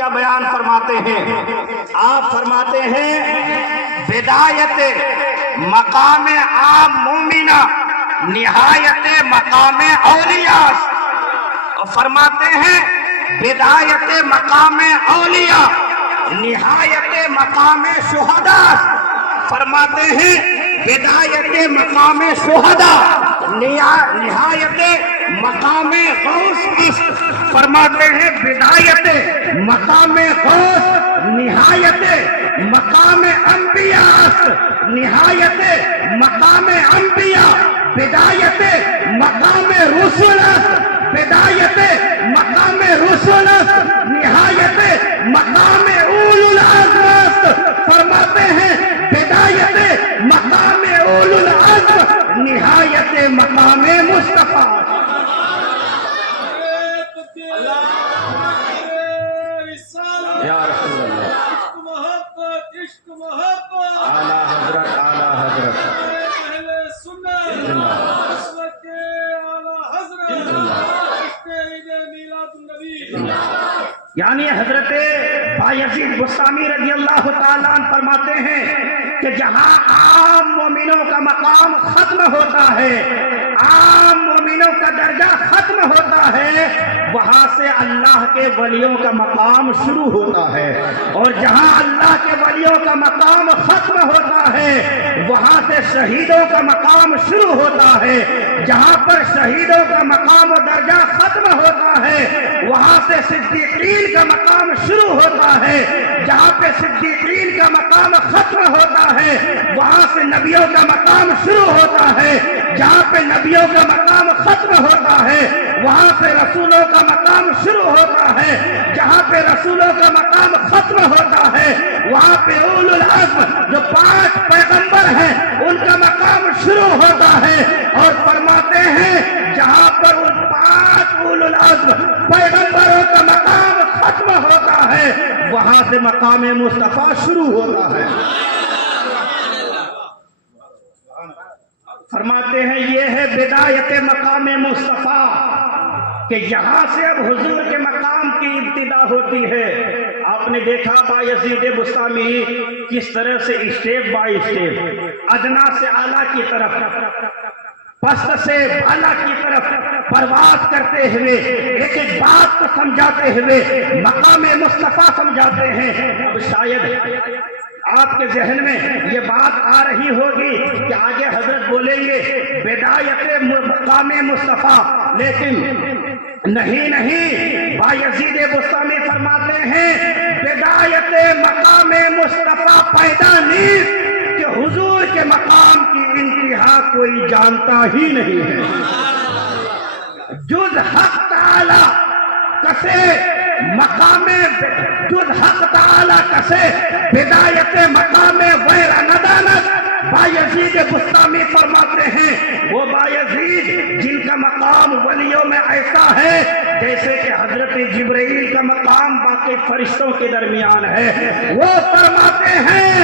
کیا بیان فرماتے ہیں؟ آپ فرماتے ہیں بدایت مقام عام مومنہ نہایت مقام اولیاء، اور فرماتے ہیں بدایت مقام اولیاء نہایت مقام شہداء، فرماتے ہیں بدایت مقام شہداء نہایت مقام غوث، فرماتے ہیں بدایت مقام غوث نہایت مقام انبیاء، نہایت مقام انبیاء بدایت مقام رسول، بدایت مقام رسول نہایت مقام اولو العزم، فرماتے ہیں بدایت مقام اولو العزم نہایت مقام مصطفیٰ۔ یا رسول اللہ، عشق محبت اعلیٰ حضرت اعلیٰ حضرت یعنی حضرت بایزید بسطامی رضی اللہ تعالیٰ عنہ فرماتے ہیں کہ جہاں عام مومنوں کا مقام ختم ہوتا ہے، عام مومنوں کا درجہ ختم ہوتا ہے، وہاں سے اللہ کے ولیوں کا مقام شروع ہوتا ہے، اور جہاں اللہ کے ولیوں کا مقام ختم ہوتا ہے وہاں سے شہیدوں کا مقام شروع ہوتا ہے، جہاں پر شہیدوں کا مقام و درجہ ختم ہوتا ہے وہاں سے صدیقین کا مقام شروع ہوتا ہے، جہاں پہ صدیقین کا مقام ختم ہوتا ہے وہاں سے نبیوں کا مقام شروع ہوتا ہے، جہاں پہ نبیوں کا مقام ختم ہوتا ہے وہاں سے رسولوں کا مقام شروع ہوتا ہے، جہاں پہ رسولوں کا مقام ختم ہوتا ہے وہاں پہ اولو العزم جو 5 پیغمبر ہیں ان کا مقام شروع ہوتا ہے، اور فرماتے ہیں جہاں پر ان 5 اولو العزم پیغمبروں کا مقام ختم ہوتا ہے وہاں سے مقام مصطفیٰ شروع ہوتا ہے۔ فرماتے ہیں یہ ہے بدایت مقام مصطفیٰ، کہ یہاں سے اب حضور کے مقام کی ابتدا ہوتی ہے۔ آپ نے دیکھا بایزید بسطامی کس طرح سے اسٹیپ بائی اسٹیپ ادنا سے اعلیٰ کی طرف، پست سے بالا کی طرف پرواز کرتے ہوئے ایک ایک بات کو سمجھاتے ہوئے مقام مصطفیٰ سمجھاتے ہیں۔ اب شاید آپ کے ذہن میں یہ بات آ رہی ہوگی کہ آگے حضرت بولیں گے بدایت مقام مصطفیٰ، لیکن نہیں، بایزید بسطامی فرماتے ہیں بدایت مقام مصطفیٰ پیدا نہیں کہ حضور کے مقام کی انتہا کوئی جانتا ہی نہیں ہے، جز حق تعالی کسے مقام، جز حق تعالی کسے بدایت مقام غیر ندانت۔ بایزید بسطامی فرماتے ہیں وہ بایزید جن کا مقام ولیوں میں ایسا ہے جیسے کہ حضرت جبرائیل کا مقام باقی فرشتوں کے درمیان ہے، وہ فرماتے ہیں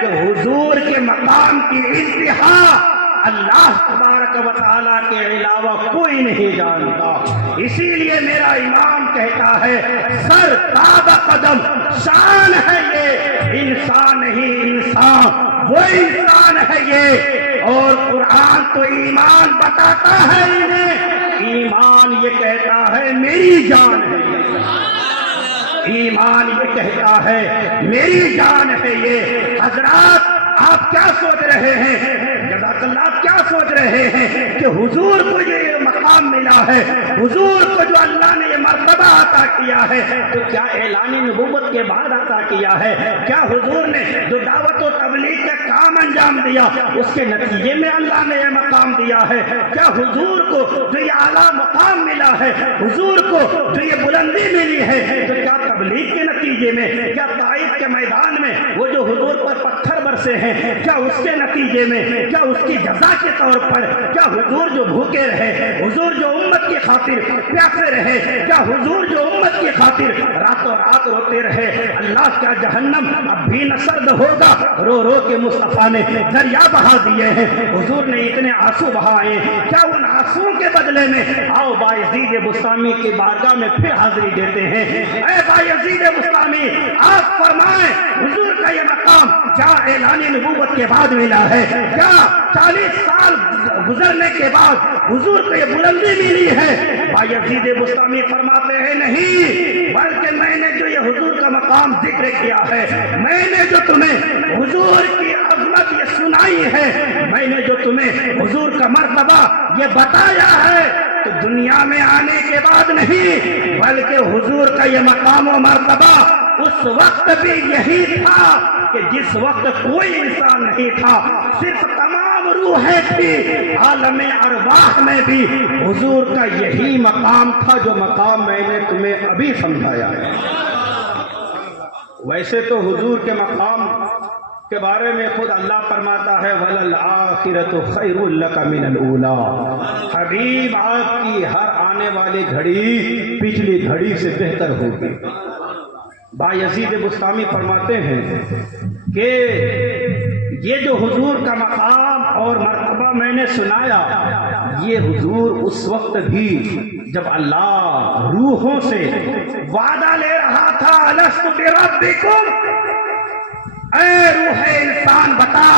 کہ حضور کے مقام کی انتہا اللہ تبارک و تعالیٰ کے علاوہ کوئی نہیں جانتا۔ اسی لیے میرا امام کہتا ہے سر تاب قدم شان ہے یہ، انسان نہیں انسان وہ انسان ہے یہ، اور قرآن تو ایمان بتاتا ہے انہیں، ایمان یہ کہتا ہے میری جان ہے، ایمان یہ کہتا ہے میری جان ہے یہ۔ حضرات آپ کیا سوچ رہے ہیں؟ جزاک اللہ، آپ کیا سوچ رہے ہیں کہ حضور کو یہ مقام ملا ہے، حضور کو جو اللہ نے یہ مرتبہ عطا کیا ہے تو کیا اعلان نبوت کے بعد عطا کیا ہے؟ کیا حضور نے جو دعوت و تبلیغ کا کام انجام دیا اس کے نتیجے میں اللہ نے یہ مقام دیا ہے؟ کیا حضور کو جو یہ اعلیٰ مقام ملا ہے، حضور کو جو یہ بلندی ملی ہے، تو کیا تبلیغ کے نتیجے میں، کیا طائف کے میدان میں وہ جو حضور پر پتھر برسے ہیں کیا اس کے نتیجے میں، کیا اس کی جزا کے طور پر، کیا حضور جو بھوکے رہے، حضور جو امت کی خاطر پیاسے رہے، کیا حضور جو امت کی خاطر راتوں رات روتے رہے، اللہ کیا جہنم اب بھی نہ سرد ہوگا؟ رو رو کے مصطفیٰ نے دریا بہا دیے ہیں، حضور نے اتنے آنسو بہائے، کیا ان آنسوؤں کے بدلے میں آؤ بایزید بسطامی کی بارگاہ میں پھر حاضری دیتے ہیں؟ اے بایزید بسطامی فرمائیں حضور کا یہ مقام کیا اعلان نبوت کے بعد ملا ہے؟ کیا 40 سال گزرنے کے بعد حضور کو یہ بلندی ملی ہے؟ بایزید بسطامی فرماتے ہیں نہیں، بلکہ میں نے جو یہ حضور کا مقام ذکر کیا ہے، میں نے جو تمہیں حضور کی عظمت یہ سنائی ہے، میں نے جو تمہیں حضور کا مرتبہ یہ بتایا ہے، تو دنیا میں آنے کے بعد نہیں، بلکہ حضور کا یہ مقام و مرتبہ اس وقت بھی یہی تھا کہ جس وقت کوئی انسان نہیں تھا، صرف تمام روحیں تھی، عالم ارواح میں بھی حضور کا یہی مقام تھا جو مقام میں نے تمہیں ابھی سمجھایا ہے۔ ویسے تو حضور کے مقام کے بارے میں خود اللہ فرماتا ہے وَلَلْآخِرَةُ خَيْرٌ لَكَ مِنَ الْأُولَىٰ، حبیب آپ کی ہر آنے والی گھڑی پچھلی گھڑی سے بہتر ہوگی۔ بایزید بسطامی فرماتے ہیں کہ یہ جو حضور کا مقام اور مرتبہ میں نے سنایا، یہ حضور اس وقت بھی جب اللہ روحوں سے وعدہ لے رہا تھا الست بربکم، اے روح انسان بتا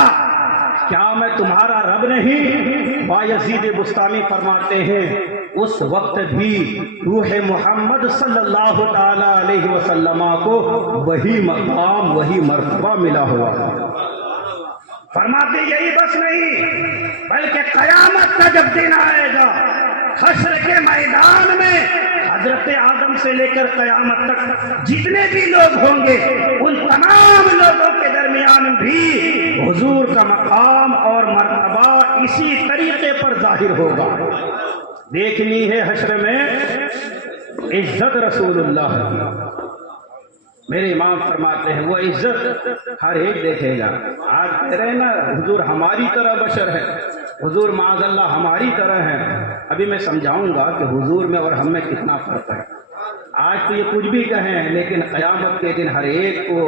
کیا میں تمہارا رب نہیں؟ بایزید بسطامی فرماتے ہیں اس وقت بھی روح محمد صلی اللہ تعالی علیہ وسلم کو وہی مقام وہی مرتبہ ملا ہوا ہے۔ فرماتے یہی بس نہیں، بلکہ قیامت کا جب دن آئے گا، حشر کے میدان میں حضرت آدم سے لے کر قیامت تک جتنے بھی لوگ ہوں گے، ان تمام لوگوں کے درمیان بھی حضور کا مقام اور مرتبہ اسی طریقے پر ظاہر ہوگا۔ دیکھنی ہے حشر میں عزت رسول اللہ کی۔ میرے امام فرماتے ہیں وہ عزت ہر ایک دیکھے گا۔ آج کہہ رہے ہیں نا حضور ہماری طرح بشر ہے، حضور معاذ اللہ ہماری طرح ہے۔ ابھی میں سمجھاؤں گا کہ حضور میں اور ہم میں کتنا فرق ہے۔ آج تو یہ کچھ بھی کہیں، لیکن قیامت کے دن ہر ایک کو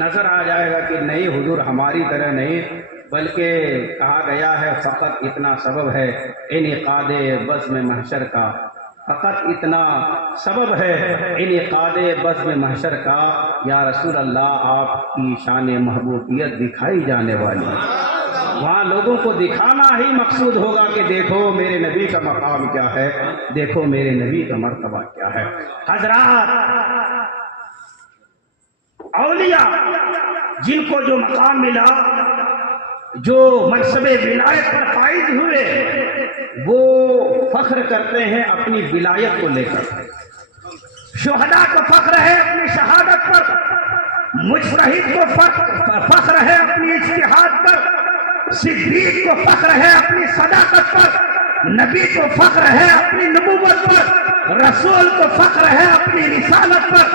نظر آ جائے گا کہ نہیں حضور ہماری طرح نہیں، بلکہ کہا گیا ہے فقط اتنا سبب ہے انعقاد بزم محشر کا، فقط اتنا سبب ہے انعقاد بزم محشر کا، یا رسول اللہ آپ کی شان محبوبیت دکھائی جانے والی ہے۔ وہاں لوگوں کو دکھانا ہی مقصود ہوگا کہ دیکھو میرے نبی کا مقام کیا ہے، دیکھو میرے نبی کا مرتبہ کیا ہے۔ حضرات اولیاء جن کو جو مقام ملا، جو منصب ولایت پر فائز ہوئے، وہ فخر کرتے ہیں اپنی ولایت کو لے کر۔ شہداء کو فخر ہے اپنی شہادت پر، مجتہد کو فخر ہے اپنی اجتہاد پر، صدیق کو فخر ہے اپنی صداقت پر، نبی کو فخر ہے اپنی نبوت پر، رسول کو فخر ہے اپنی رسالت پر،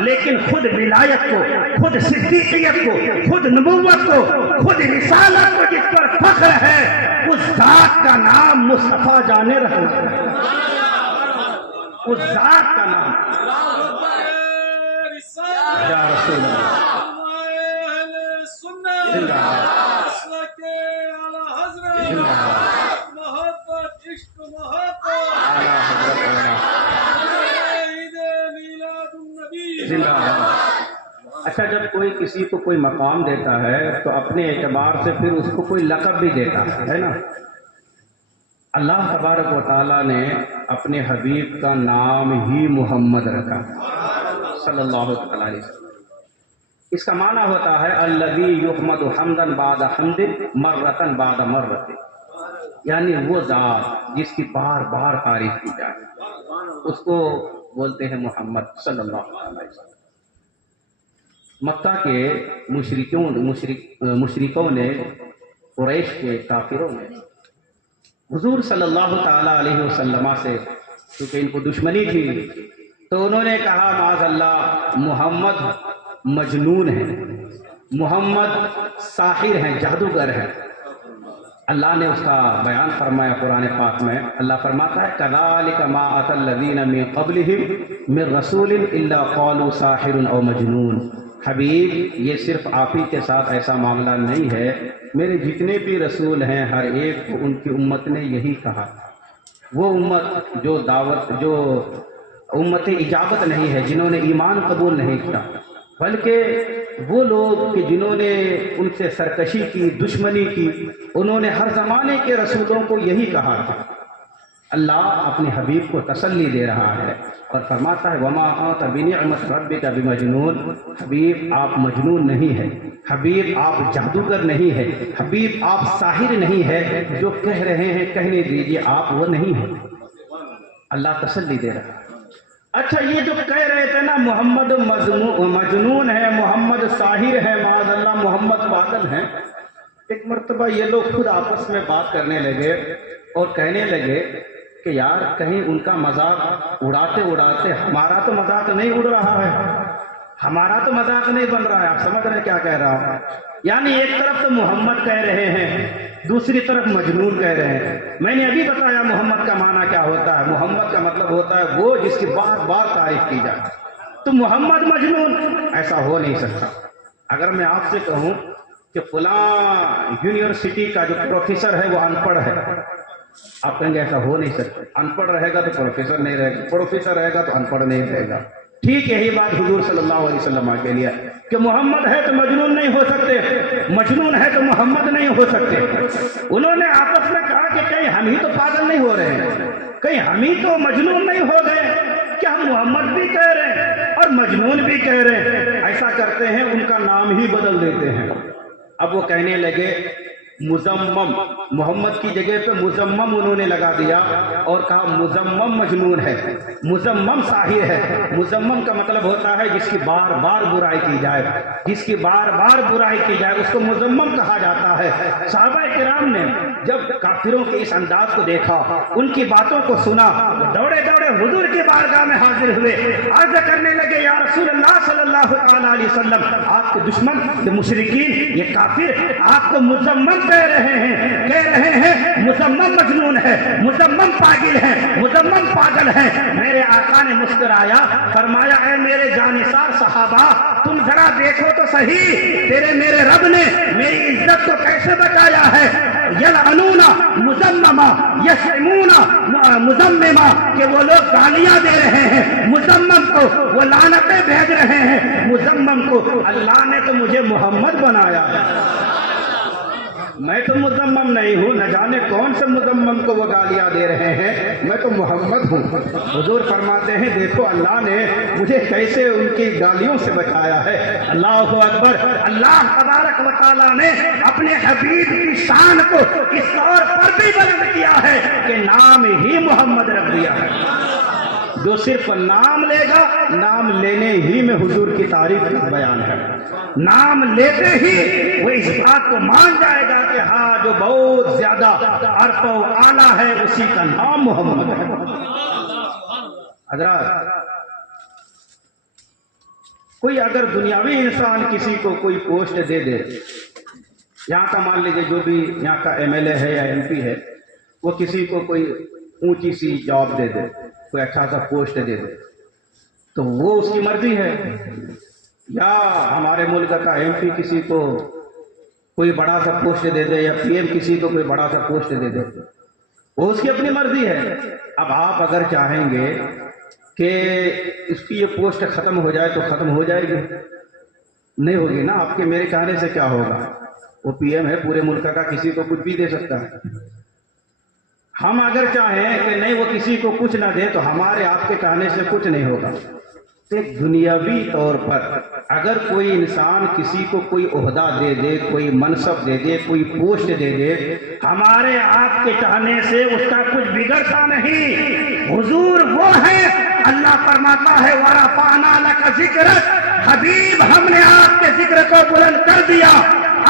لیکن خود ولایت کو، خود صدیقیت کو، خود نبوت کو، خود رسالت کو جس پر فخر ہے، اس ذات کا نام مصطفیٰ جانے رہنا ہے۔ اس ذات کا نام یا رسول اللہ اچھا، جب کوئی کسی کو کوئی مقام دیتا ہے تو اپنے اعتبار سے پھر اس کو کوئی لقب بھی دیتا ہے نا۔ اللہ تبارک و تعالیٰ نے اپنے حبیب کا نام ہی محمد رکھا صلی اللہ علیہ وسلم۔ اس کا معنی ہوتا ہے الذی یحمد حمدا بعد حمد مرۃ بعد مرۃ، یعنی وہ ذات جس کی بار بار تعریف کی جائے، اس کو بولتے ہیں محمد صلی اللہ علیہ وسلم۔ مکہ کے مشرکوں نے، قریش کے کافروں نے حضور صلی اللہ تعالیٰ علیہ وسلم سے، کیونکہ ان کو دشمنی تھی، تو انہوں نے کہا معاذ اللہ محمد مجنون ہے، محمد ساحر ہیں، جادوگر ہیں۔ اللہ نے اس کا بیان فرمایا قرآن پاک میں۔ اللہ فرماتا ہے کذالک ما اتی الذین من قبلہم من رسول الا قالوا ساحر او مجنون۔ حبیب یہ صرف آپ ہی کے ساتھ ایسا معاملہ نہیں ہے، میرے جتنے بھی رسول ہیں ہر ایک کو ان کی امت نے یہی کہا۔ وہ امت جو امت اجابت نہیں ہے، جنہوں نے ایمان قبول نہیں کیا، بلکہ وہ لوگ کہ جنہوں نے ان سے سرکشی کی، دشمنی کی، انہوں نے ہر زمانے کے رسولوں کو یہی کہا تھا۔ اللہ اپنے حبیب کو تسلی دے رہا ہے اور فرماتا ہے وَمَا أَنْتَ بِنِعْمَةِ رَبِّكَ بِمَجْنُونٍ، حبیب آپ مجنون نہیں ہے، حبیب آپ جادوگر نہیں ہے، حبیب آپ ساحر نہیں ہے، جو کہہ رہے ہیں کہنے دیجئے آپ وہ نہیں ہے۔ اللہ تسلی دے رہا ہے۔ اچھا یہ جو کہہ رہے تھے نا محمد مجنون ہے، محمد ساحر ہے، معاذ اللہ محمد پاگل ہیں، ایک مرتبہ یہ لوگ خود آپس میں بات کرنے لگے اور کہنے لگے کہ یار کہیں ان کا مذاق اڑاتے اڑاتے ہمارا تو مذاق نہیں اڑ رہا ہے، ہمارا تو مذاق نہیں بن رہا ہے۔ آپ سمجھ رہے ہیں کیا کہہ رہا ہوں؟ یعنی ایک طرف تو محمد کہہ رہے ہیں، دوسری طرف مجنون کہہ رہے ہیں۔ میں نے ابھی بتایا محمد کا معنی کیا ہوتا ہے۔ محمد کا مطلب ہوتا ہے وہ جس کی بار بار تعریف کی جائے، تو محمد مجنون ایسا ہو نہیں سکتا۔ اگر میں آپ سے کہوں کہ فلاں یونیورسٹی کا جو پروفیسر ہے وہ ان پڑھ ہے، آپ کہیں گے ایسا ہو نہیں سکتا، ان پڑھ رہے گا تو پروفیسر نہیں رہے گا، پروفیسر رہے گا تو ان پڑھ نہیں رہے گا۔ ٹھیک یہی بات حضور صلی اللہ علیہ وسلم کے لیے کہ محمد ہے تو مجنون نہیں ہو سکتے، مجنون ہے تو محمد نہیں ہو سکتے۔ انہوں نے آپس میں کہا کہ کہیں ہم ہی تو پاگل نہیں ہو رہے ہیں، کہیں ہم ہی تو مجنون نہیں ہو گئے کہ ہم محمد بھی کہہ رہے ہیں اور مجنون بھی کہہ رہے ہیں۔ ایسا کرتے ہیں ان کا نام ہی بدل دیتے ہیں۔ اب وہ کہنے لگے مزمم، محمد کی جگہ پہ مزمم انہوں نے لگا دیا اور کہا مزمم مجنون ہے، مزمم ساحر ہے۔ مزمم کا مطلب ہوتا ہے جس کی بار بار برائی کی جائے، جس کی بار بار برائی کی جائے اس کو مزمم کہا جاتا ہے۔ صحابہ کرام نے جب کافروں کے اس انداز کو دیکھا، ان کی باتوں کو سنا، دوڑے دوڑے حضور کی بارگاہ میں حاضر ہوئے، عرض کرنے لگے یا رسول اللہ صلی اللہ علیہ وسلم، آپ کے دشمن، یہ مشرکین، یہ کافر آپ کو مزمم کہہ رہے ہیں مزمم مجنون ہے، مزمم پاگل ہے، مزمم پاگل ہے۔ میرے آقا نے مسکرایا، فرمایا اے میرے جانثار صحابہ تم ذرا دیکھو تو صحیح تیرے میرے رب نے میری عزت کو کیسے بچایا ہے۔ یلعنون مزمما یشتمون مزمما، کہ وہ لوگ گالیاں دے رہے ہیں مزمم کو، وہ لعنتیں بھیج رہے ہیں مزمم کو۔ اللہ نے تو مجھے محمد بنایا، میں تو مزمم نہیں ہوں، نہ جانے کون سے مزمم کو وہ گالیاں دے رہے ہیں، میں تو محمد ہوں۔ حضور فرماتے ہیں دیکھو اللہ نے مجھے کیسے ان کی گالیوں سے بچایا ہے۔ اللہ اکبر۔ اللہ تبارک و تعالیٰ نے اپنے حبیب کی شان کو اس طور پر بھی بلند کیا ہے کہ نام ہی محمد رکھ دیا ہے۔ جو صرف نام لے گا، نام لینے ہی میں حضور کی تعریف بیان ہے۔ نام لیتے ہی وہ اس بات کو مان جائے گا کہ ہاں جو بہت زیادہ عرف و اعلیٰ ہے اسی کا نام محمد ہے۔ حضرات کوئی اگر دنیاوی انسان کسی کو کوئی پوسٹ دے دے، یہاں کا مان لیجیے جو بھی یہاں کا ایم ایل اے ہے یا ایم پی ہے، وہ کسی کو کوئی اونچی سی جاب دے دے، کوئی اچھا سا پوسٹ دے دے، تو وہ اس کی مرضی ہے۔ یا ہمارے ملک کا ایم پی کسی کو کوئی بڑا سا پوسٹ دے دے یا پی ایم کسی کو کوئی بڑا سا پوسٹ دے دے، وہ اس کی اپنی مرضی ہے۔ اب آپ اگر چاہیں گے کہ اس کی یہ پوسٹ ختم ہو جائے تو ختم ہو جائے گی؟ نہیں ہوگی نا۔ آپ کے میرے کہنے سے کیا ہوگا؟ وہ پی ایم ہے، پورے ملک کا کسی کو کچھ بھی دے سکتا ہے۔ ہم اگر چاہیں کہ نہیں وہ کسی کو کچھ نہ دے تو ہمارے آپ کے کہنے سے کچھ نہیں ہوگا۔ ایک دنیاوی طور پر اگر کوئی انسان کسی کو کوئی عہدہ دے دے، کوئی منصب دے دے، کوئی پوسٹ دے دے، ہمارے آپ کے کہنے سے اس کا کچھ بگڑتا نہیں۔ حضور وہ ہے، اللہ فرماتا ہے وَرَفَعْنَا لَكَ ذِكْرَكَ، حبیب ہم نے آپ کے ذکر کو بلند کر دیا۔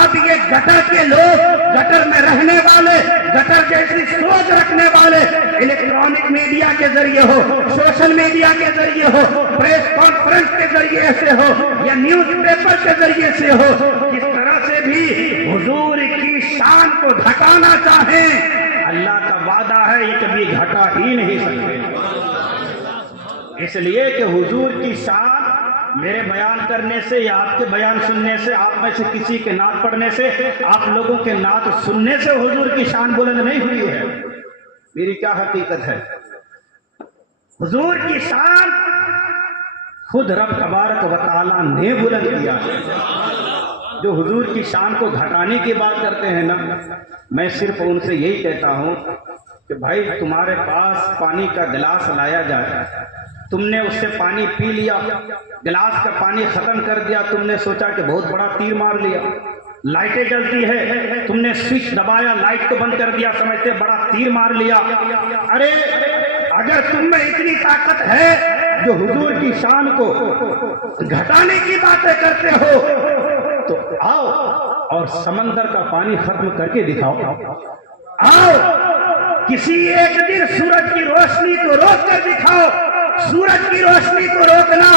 اب یہ گٹر کے لوگ، گٹر میں رہنے والے، گٹر جیسی سوچ رکھنے والے، الیکٹرانک میڈیا کے ذریعے ہو، سوشل میڈیا کے ذریعے ہو، پریس کانفرنس کے ذریعے سے ہو یا نیوز پیپر کے ذریعے سے ہو، جس طرح سے بھی حضور کی شان کو گھٹانا چاہیں، اللہ کا وعدہ ہے یہ کبھی گھٹا ہی نہیں سکتے۔ اس لیے کہ حضور کی شان میرے بیان کرنے سے یا آپ کے بیان سننے سے، آپ میں سے کسی کے نعت پڑھنے سے، آپ لوگوں کے نعت سننے سے حضور کی شان بلند نہیں ہوئی ہے۔ میری کیا حقیقت ہے؟ حضور کی شان خود رب تبارک و تعالیٰ نے بلند کیا ہے۔ جو حضور کی شان کو گھٹانے کی بات کرتے ہیں نا، میں صرف ان سے یہی کہتا ہوں کہ بھائی تمہارے پاس پانی کا گلاس لایا جائے، تم نے اس سے پانی پی لیا، گلاس کا پانی ختم کر دیا، تم نے سوچا کہ بہت بڑا تیر مار لیا۔ لائٹیں جلتی ہے، تم نے سوئچ دبایا، لائٹ کو بند کر دیا، سمجھتے بڑا تیر مار لیا۔ ارے اگر تم میں اتنی طاقت ہے جو حضور کی شان کو گھٹانے کی باتیں کرتے ہو تو آؤ اور سمندر کا پانی ختم کر کے دکھاؤ۔ آؤ کسی ایک دن سورج کی روشنی کو روک کر دکھاؤ۔ سورج کی روشنی کو روکنا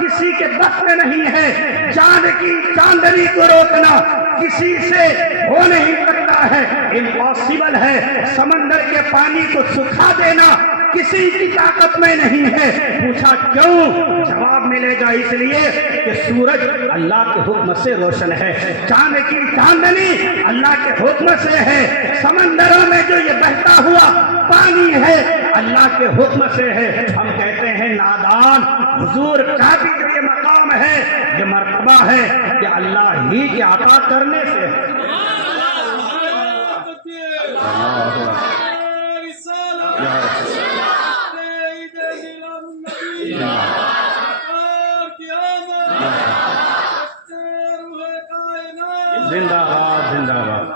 کسی کے بس میں نہیں ہے، چاند کی چاندنی کو روکنا کسی سے ہو نہیں سکتا ہے، امپاسبل ہے۔ سمندر کے پانی کو سکھا دینا کسی کی طاقت میں نہیں ہے۔ پوچھا کیوں؟ جواب ملے گا اس لیے کہ سورج اللہ کے حکم سے روشن ہے، چاند کی چاندنی اللہ کے حکم سے ہے، سمندروں میں جو یہ بہتا ہوا پانی ہے اللہ کے حکم سے ہے۔ ہم کہتے ہیں نادان، حضور کا بھی جو یہ مقام ہے، یہ مرتبہ ہے کہ اللہ ہی کے عطا کرنے سے ہے۔ زندہ باد زندہ باد۔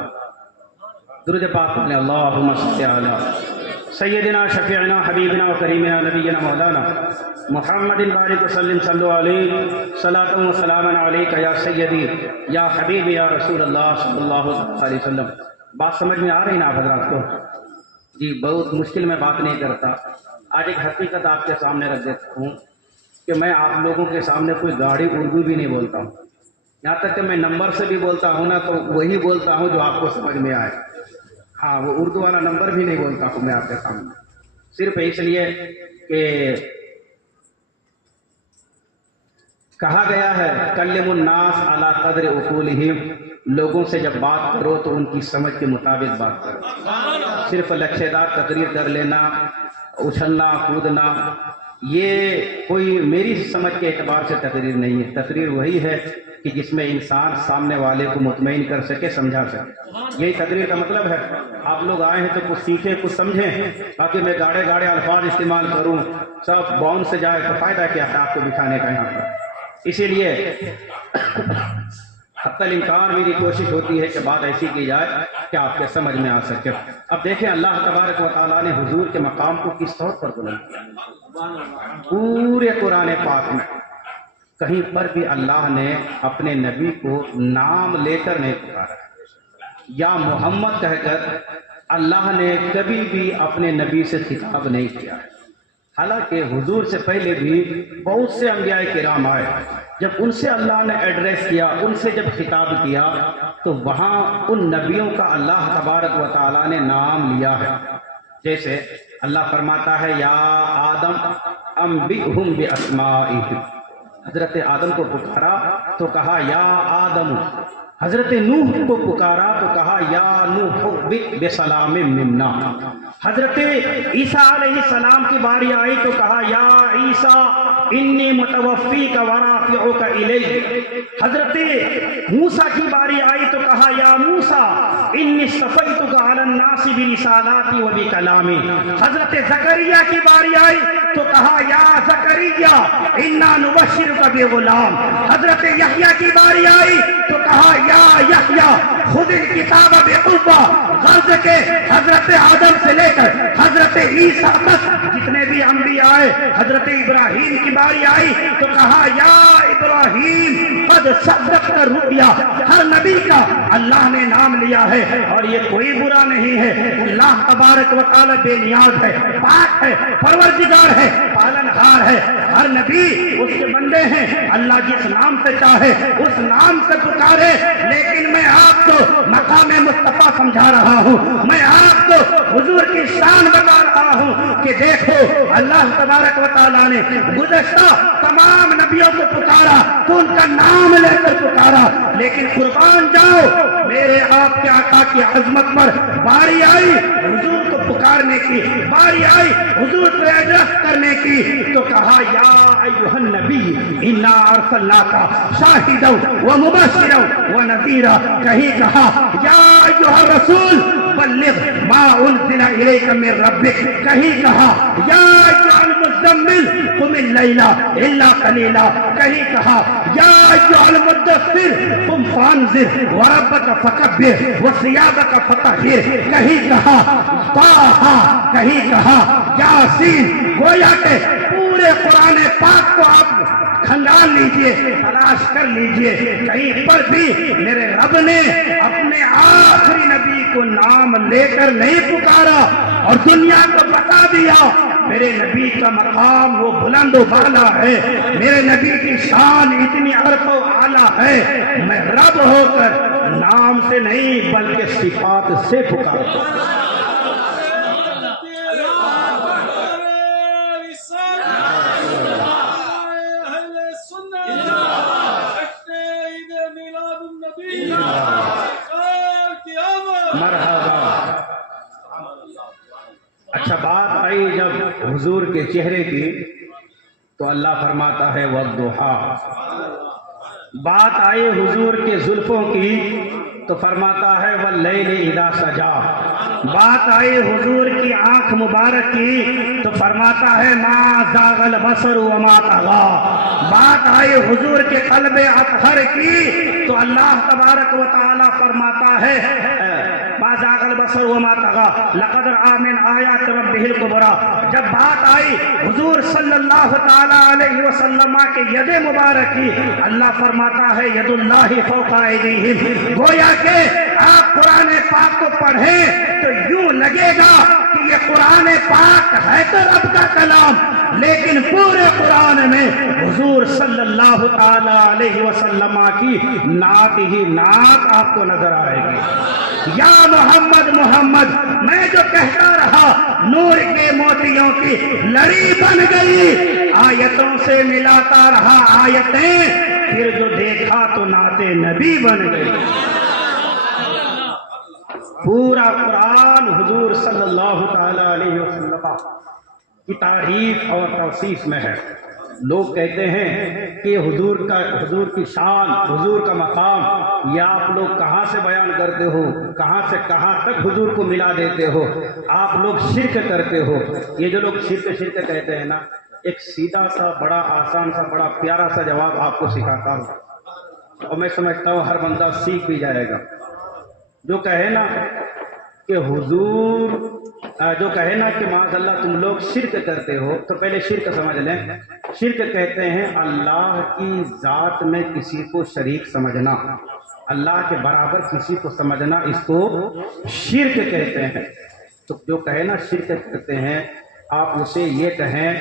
درود پاک پڑھیں، اللہم صلی علی سیدنا شفیعنا حبیبنا و کریمنا نبینا مولانا محمد بارک وسلم صلو علیہ صلاۃ و سلام علیک یا سیدی یا حبیب یا رسول اللہ صلی اللہ علیہ وسلم۔ بات سمجھ میں آ رہی نا آپ حضرات کو؟ جی بہت مشکل میں بات نہیں کرتا۔ آج ایک حقیقت آپ کے سامنے رکھ دیتا ہوں کہ میں آپ لوگوں کے سامنے کوئی گاڑی اردو بھی نہیں بولتا ہوں، یہاں تک کہ میں نمبر سے بھی بولتا ہوں نا تو وہی بولتا ہوں جو آپ کو سمجھ میں آئے۔ ہاں وہ اردو والا نمبر بھی نہیں بولتا ہوں میں آپ کے سامنے، صرف اس لیے کہ کہا گیا ہے کلم الناس علی قدر عقولہم، لوگوں سے جب بات کرو تو ان کی سمجھ کے مطابق بات کرو۔ صرف لچھے دار تقریر کر لینا، اچھلنا کودنا، یہ کوئی میری سمجھ کے اعتبار سے تقریر نہیں ہے۔ تقریر وہی ہے کہ جس میں انسان سامنے والے کو مطمئن کر سکے، سمجھا سکے، یہی تقریر کا مطلب ہے۔ آپ لوگ آئے ہیں تو کچھ سیکھیں، کچھ سمجھیں، تاکہ میں گاڑے گاڑے الفاظ استعمال کروں سب باؤنڈ سے جائے تو فائدہ کیا ہے آپ کو بٹھانے کا یہاں پر۔ اسی لیے حتی الامکان میری کوشش ہوتی ہے کہ بات ایسی کی جائے کہ آپ کے سمجھ میں آ سکے۔ اب دیکھیں اللہ تبارک و تعالیٰ نے حضور کے مقام کو کس طور پر بلند کیا۔ پورے قرآن پاک میں کہیں پر بھی اللہ نے اپنے نبی کو نام لے کر نہیں پکارا، یا محمد کہہ کر اللہ نے کبھی بھی اپنے نبی سے خطاب نہیں کیا۔ حالانکہ حضور سے پہلے بھی بہت سے انبیاء کرام آئے، جب ان سے اللہ نے ایڈریس کیا، ان سے جب خطاب کیا تو وہاں ان نبیوں کا اللہ تبارک و تعالیٰ نے نام لیا ہے۔ جیسے اللہ فرماتا ہے یا آدم انبئہم باسمائہم، حضرت آدم کو پکارا تو کہا یا آدم، حضرت نوح کو پکارا تو کہا یا نوح بسلام منا، حضرت عیسیٰ علیہ السلام کی باری آئی تو کہا یا عیسیٰ انی متوفیک ورافعک الی، حضرت موسیٰ کی باری آئی تو کہا یا موسیٰ انی اصطفیتک علی الناس برسالاتی و بکلامی، حضرت زکریا کی باری آئی تو کہا یا زکریا انا نبشرک بغلام، حضرت یحییٰ کی باری آئی تو کہا یا یحییٰ خذ الکتاب بقوہ، غرض کے حضرت آدم سے لے کر حضرت عیسیٰ تک جتنے بھی انبیاء آئے، حضرت ابراہیم کی باری آئی تو کہا یا ابراہیم قد صدقت الرؤیا، ہر نبی کا اللہ نے نام لیا ہے اور یہ کوئی برا نہیں ہے۔ اللہ تبارک و تعالی بے نیاز ہے، پاک ہے، پروردگار ہے، پالنہار ہے، ہر نبی اس کے بندے ہیں، اللہ جس نام سے چاہے اس نام سے پکارے، لیکن میں آپ کو مقام مصطفیٰ سمجھا رہا ہوں، میں آپ کو حضور کی شان بتا رہا ہوں کہ دیکھو اللہ تبارک و تعالیٰ نے گزشتہ تمام نبیوں کو پکارا تو ان کا نام نام لے کر پکارا، لیکن قربان جاؤ میرے آپ کے آقا کی عظمت پر باری آئی حضور کو پکارنے کی، باری آئی حضور کو ایڈریس کرنے کی، تو کہا یا ایھا النبی انا ارسلناک شاہدا ومبشرا ونذیرا، کہیں کہا یا ایھا الرسول بلغ ما انزل الیک من ربک، کہیں کہا یا ایھا المزمل قم اللیل الا قلیلا، کہیں کہا یا ایھا المدثر قم فانذر وربک فکبر وثیابک فطہر، کہیں کہا طٰہٰ، کہیں کہا یاسین۔ گویا کہ پورے قرآن پاک کو آپ کھنگال لیجئے، تلاش کر لیجئے، کہیں پر بھی میرے رب نے اپنے آخری نبی کو نام لے کر نہیں پکارا اور دنیا کو بتا دیا میرے نبی کا مقام وہ بلند و بالا ہے، میرے نبی کی شان اتنی عرف و اعلیٰ ہے، میں رب ہو کر نام سے نہیں بلکہ صفات سے پکارتا ہوں۔ مرحبا۔ اچھا بات آئی جب حضور کے چہرے کی تو اللہ فرماتا ہے والضحیٰ، بات آئی حضور کے زلفوں کی تو فرماتا ہے واللیل اذا سجا، بات آئی حضور کی آنکھ مبارک کی تو فرماتا ہے ما زاغ البصر وما طغیٰ، بات آئی حضور کے قلب اطہر کی تو اللہ تبارک و تعالی فرماتا ہے ما زاغ البصر وما طغیٰ لقد رأى من آیات ربہ الکبریٰ، جب بات آئی حضور صلی اللہ تعالی علیہ وسلم کے ید مبارک کی اللہ فرماتا ہے ید اللہ فوق ایدیہم، گویا کہ آپ قرآن پاک کو پڑھیں تو یوں لگے گا کہ یہ قرآن پاک ہے تو رب کا کلام، لیکن پورے قرآن میں حضور صلی اللہ تعالی علیہ وسلم کی نعت ہی نعت آپ کو نظر آئے گی۔ یا محمد محمد، میں جو کہتا رہا نور کے موتیوں کی لڑی بن گئی، آیتوں سے ملاتا رہا آیتیں، پھر جو دیکھا تو نعت نبی بن گئی۔ پورا قرآن حضور صلی اللہ تعالی علیہ وسلم کی تعریف اور توصیف میں ہے۔ لوگ کہتے ہیں کہ حضور کی شان، حضور کا مقام یہ آپ لوگ کہاں سے بیان کرتے ہو، کہاں سے کہاں تک حضور کو ملا دیتے ہو، آپ لوگ شرک کرتے ہو۔ یہ جو لوگ شرک کہتے ہیں نا، ایک سیدھا سا بڑا آسان سا بڑا پیارا سا جواب آپ کو سکھاتا ہوں اور میں سمجھتا ہوں ہر بندہ سیکھ بھی جائے گا۔ جو کہے نا کہ حضور، جو کہے نا کہ معاذ اللہ تم لوگ شرک کرتے ہو، تو پہلے شرک سمجھ لیں۔ شرک کہتے ہیں اللہ کی ذات میں کسی کو شریک سمجھنا، اللہ کے برابر کسی کو سمجھنا، اس کو شرک کہتے ہیں۔ تو جو کہے نا شرک کرتے ہیں، آپ اسے یہ کہیں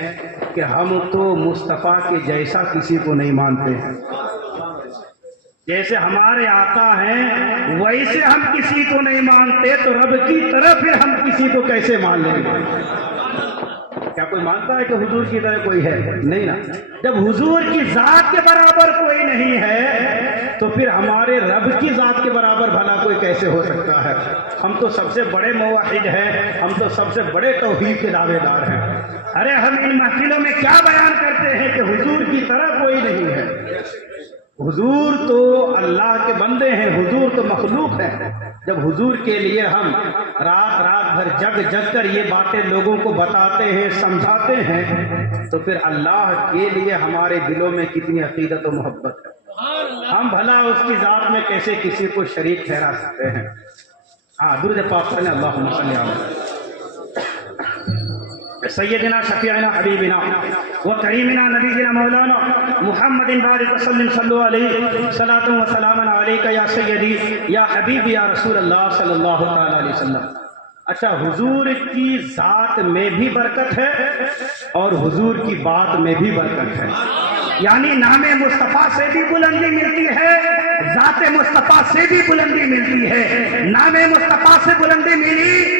کہ ہم تو مصطفیٰ کے جیسا کسی کو نہیں مانتے ہیں، جیسے ہمارے آقا ہیں ویسے ہم کسی کو نہیں مانتے، تو رب کی طرف پھر ہم کسی کو کیسے مان لیں گے؟ کیا کوئی مانتا ہے کہ حضور کی طرح کوئی ہے؟ نہیں نا۔ جب حضور کی ذات کے برابر کوئی نہیں ہے تو پھر ہمارے رب کی ذات کے برابر بھلا کوئی کیسے ہو سکتا ہے؟ ہم تو سب سے بڑے موحد ہیں، ہم تو سب سے بڑے توحید کے دعوے دار ہیں۔ ارے ہم ان محفلوں میں کیا بیان کرتے ہیں کہ حضور کی طرح کوئی نہیں ہے۔ حضور تو اللہ کے بندے ہیں، حضور تو مخلوق ہیں۔ جب حضور کے لیے ہم رات بھر جگ کر یہ باتیں لوگوں کو بتاتے ہیں، سمجھاتے ہیں، تو پھر اللہ کے لیے ہمارے دلوں میں کتنی عقیدت و محبت ہے۔ ہم بھلا اس کی ذات میں کیسے کسی کو شریک ٹھہرا سکتے ہیں؟ درود پاک پڑھیں، اللہم صلی علی سیدنا شفیعنا حبیبنا و کریمنا نبینا مولانا محمد بارک وسلم صلو علیہ صلاۃ و سلام علیک یا سیدی یا حبیبی یا رسول اللہ صلی اللہ تعالی علیہ وسلم۔ اچھا، حضور کی ذات میں بھی برکت ہے اور حضور کی بات میں بھی برکت ہے، یعنی نام مصطفیٰ سے بھی بلندی ملتی ہے، ذات مصطفیٰ سے بھی بلندی ملتی ہے۔ نام مصطفیٰ سے بلندی ملی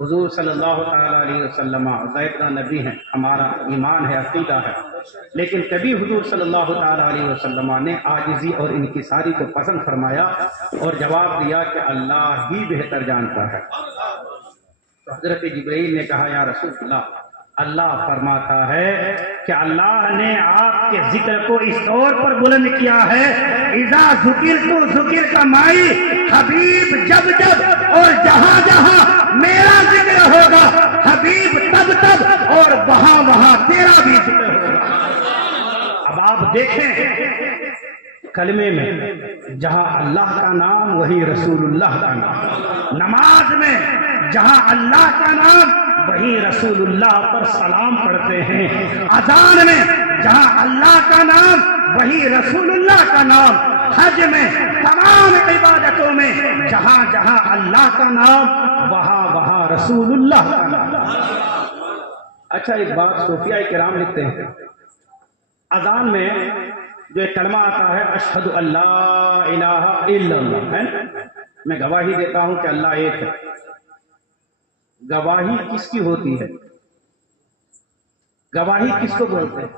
حضور صلی اللہ تعالیٰ علیہ وسلم زائدہ نبی ہیں، ہمارا ایمان ہے، عقیدہ ہے، لیکن کبھی حضور صلی اللہ تعالیٰ علیہ وسلم نے عاجزی اور انکساری کو پسند فرمایا اور جواب دیا کہ اللہ ہی بہتر جانتا ہے۔ تو حضرت جبرائیل نے کہا یا رسول اللہ، اللہ فرماتا ہے کہ اللہ نے آپ کے ذکر کو اس طور پر بلند کیا ہے، اذا ذکرت ذکرت معی، حبیب جب جب اور جہاں جہاں میرا ذکر ہوگا، حبیب تب تب اور وہاں وہاں تیرا بھی ذکر ہوگا۔ اب آپ دیکھیں کلمے میں جہاں اللہ کا نام وہی رسول اللہ کا نام، نماز میں جہاں اللہ کا نام وہی رسول اللہ پر سلام پڑھتے ہیں، اذان میں جہاں اللہ کا نام وہی رسول اللہ کا نام، حج میں تمام عبادتوں میں جہاں جہاں اللہ کا نام وہاں وہاں رسول اللہ کا نام۔ اچھا ایک بات صوفیہ کرام لکھتے ہیں، اذان میں جو ایک کلمہ آتا ہے اشہد اللہ الہ الا اللہ، ہے میں گواہی دیتا ہوں کہ اللہ ایک ہے، گواہی کس کی ہوتی ہے؟ گواہی کس کو بولتے ہیں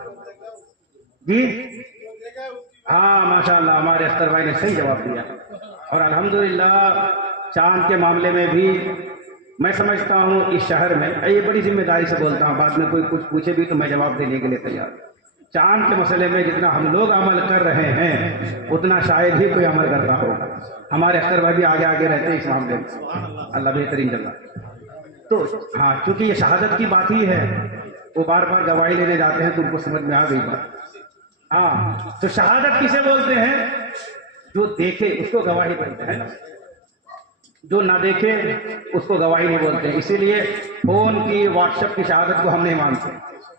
جی؟ ہاں ماشاءاللہ ہمارے اختر بھائی نے صحیح جواب دیا، اور الحمدللہ چاند کے معاملے میں بھی میں سمجھتا ہوں اس شہر میں، یہ بڑی ذمہ داری سے بولتا ہوں، بعد میں کوئی کچھ پوچھے بھی تو میں جواب دینے کے لیے تیار ہوں۔ چاند کے مسئلے میں جتنا ہم لوگ عمل کر رہے ہیں اتنا شاید ہی کوئی عمل کرتا ہوگا، ہمارے اختر بھائی بھی آگے آگے رہتے ہیں اس معاملے میں، اللہ بہترین جگہ۔ تو ہاں چونکہ یہ شہادت کی بات ہی ہے، وہ بار بار گواہی لینے جاتے ہیں تو ان کو سمجھ میں آ گئی بات۔ ہاں تو شہادت کسے بولتے ہیں؟ جو دیکھے اس کو گواہی بولتے ہیں، جو نہ دیکھے اس کو گواہی نہیں بولتے۔ اسی لیے فون کی واٹس ایپ کی شہادت کو ہم نہیں مانتے،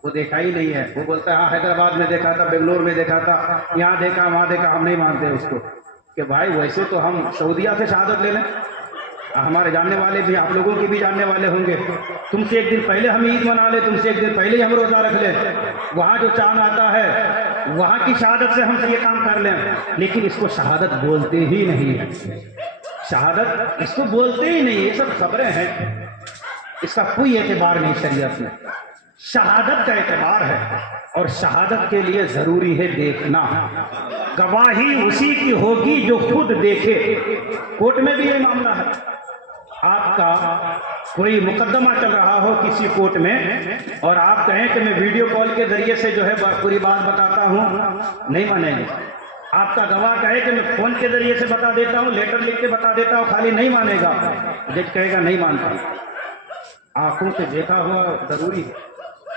وہ دیکھا ہی نہیں ہے، وہ بولتا ہے ہاں حیدرآباد میں دیکھا تھا، بنگلور میں دیکھا تھا، یہاں دیکھا وہاں دیکھا، ہم نہیں مانتے اس کو کہ بھائی ویسے تو ہم سعودیہ سے شہادت لے لیں، ہمارے جاننے والے بھی، آپ لوگوں کے بھی جاننے والے ہوں گے، تم سے ایک دن پہلے ہم عید منا لیں، تم سے ایک دن پہلے ہی ہم روزہ رکھ لیں، وہاں جو چاند آتا ہے وہاں کی شہادت سے ہم یہ کام کر لیں، لیکن اس کو شہادت بولتے ہی نہیں ہے، شہادت اس کو بولتے ہی نہیں، یہ سب خبریں ہیں، اس کا کوئی اعتبار نہیں شریعت میں۔ شہادت کا اعتبار ہے، اور شہادت کے لیے ضروری ہے دیکھنا، گواہی اسی کی ہوگی جو خود دیکھے۔ کورٹ میں بھی یہ معاملہ ہے، آپ کا کوئی مقدمہ چل رہا ہو کسی کورٹ میں اور آپ کہیں کہ میں ویڈیو کال کے ذریعے سے جو ہے پوری بات بتاتا ہوں، نہیں مانیں گے۔ آپ کا گواہ کہے کہ میں فون کے ذریعے سے بتا دیتا ہوں، لیٹر لکھ کے بتا دیتا ہوں، خالی نہیں مانے گا، جج کہے گا نہیں مانتا۔ آنکھوں سے دیکھا ہوا ضروری ہے،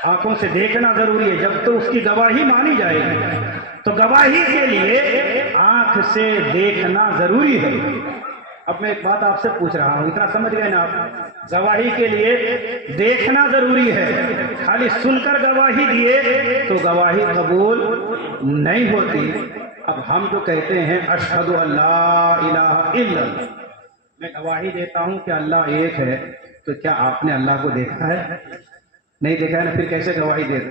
آنکھوں سے دیکھنا ضروری ہے، جب تو اس کی گواہی مانی جائے گی۔ تو گواہی کے لیے آنکھ سے دیکھنا ضروری ہے۔ اب میں ایک بات آپ سے پوچھ رہا ہوں، اتنا سمجھ گئے نا آپ؟ گواہی کے لیے دیکھنا ضروری ہے، خالی سن کر گواہی دیے تو گواہی قبول نہیں ہوتی۔ اب ہم جو کہتے ہیں اشہد اللہ الہ الا اللہ، میں گواہی دیتا ہوں کہ اللہ ایک ہے، تو کیا آپ نے اللہ کو دیکھا ہے؟ نہیں دیکھا ہے نا، پھر کیسے گواہی دیتے؟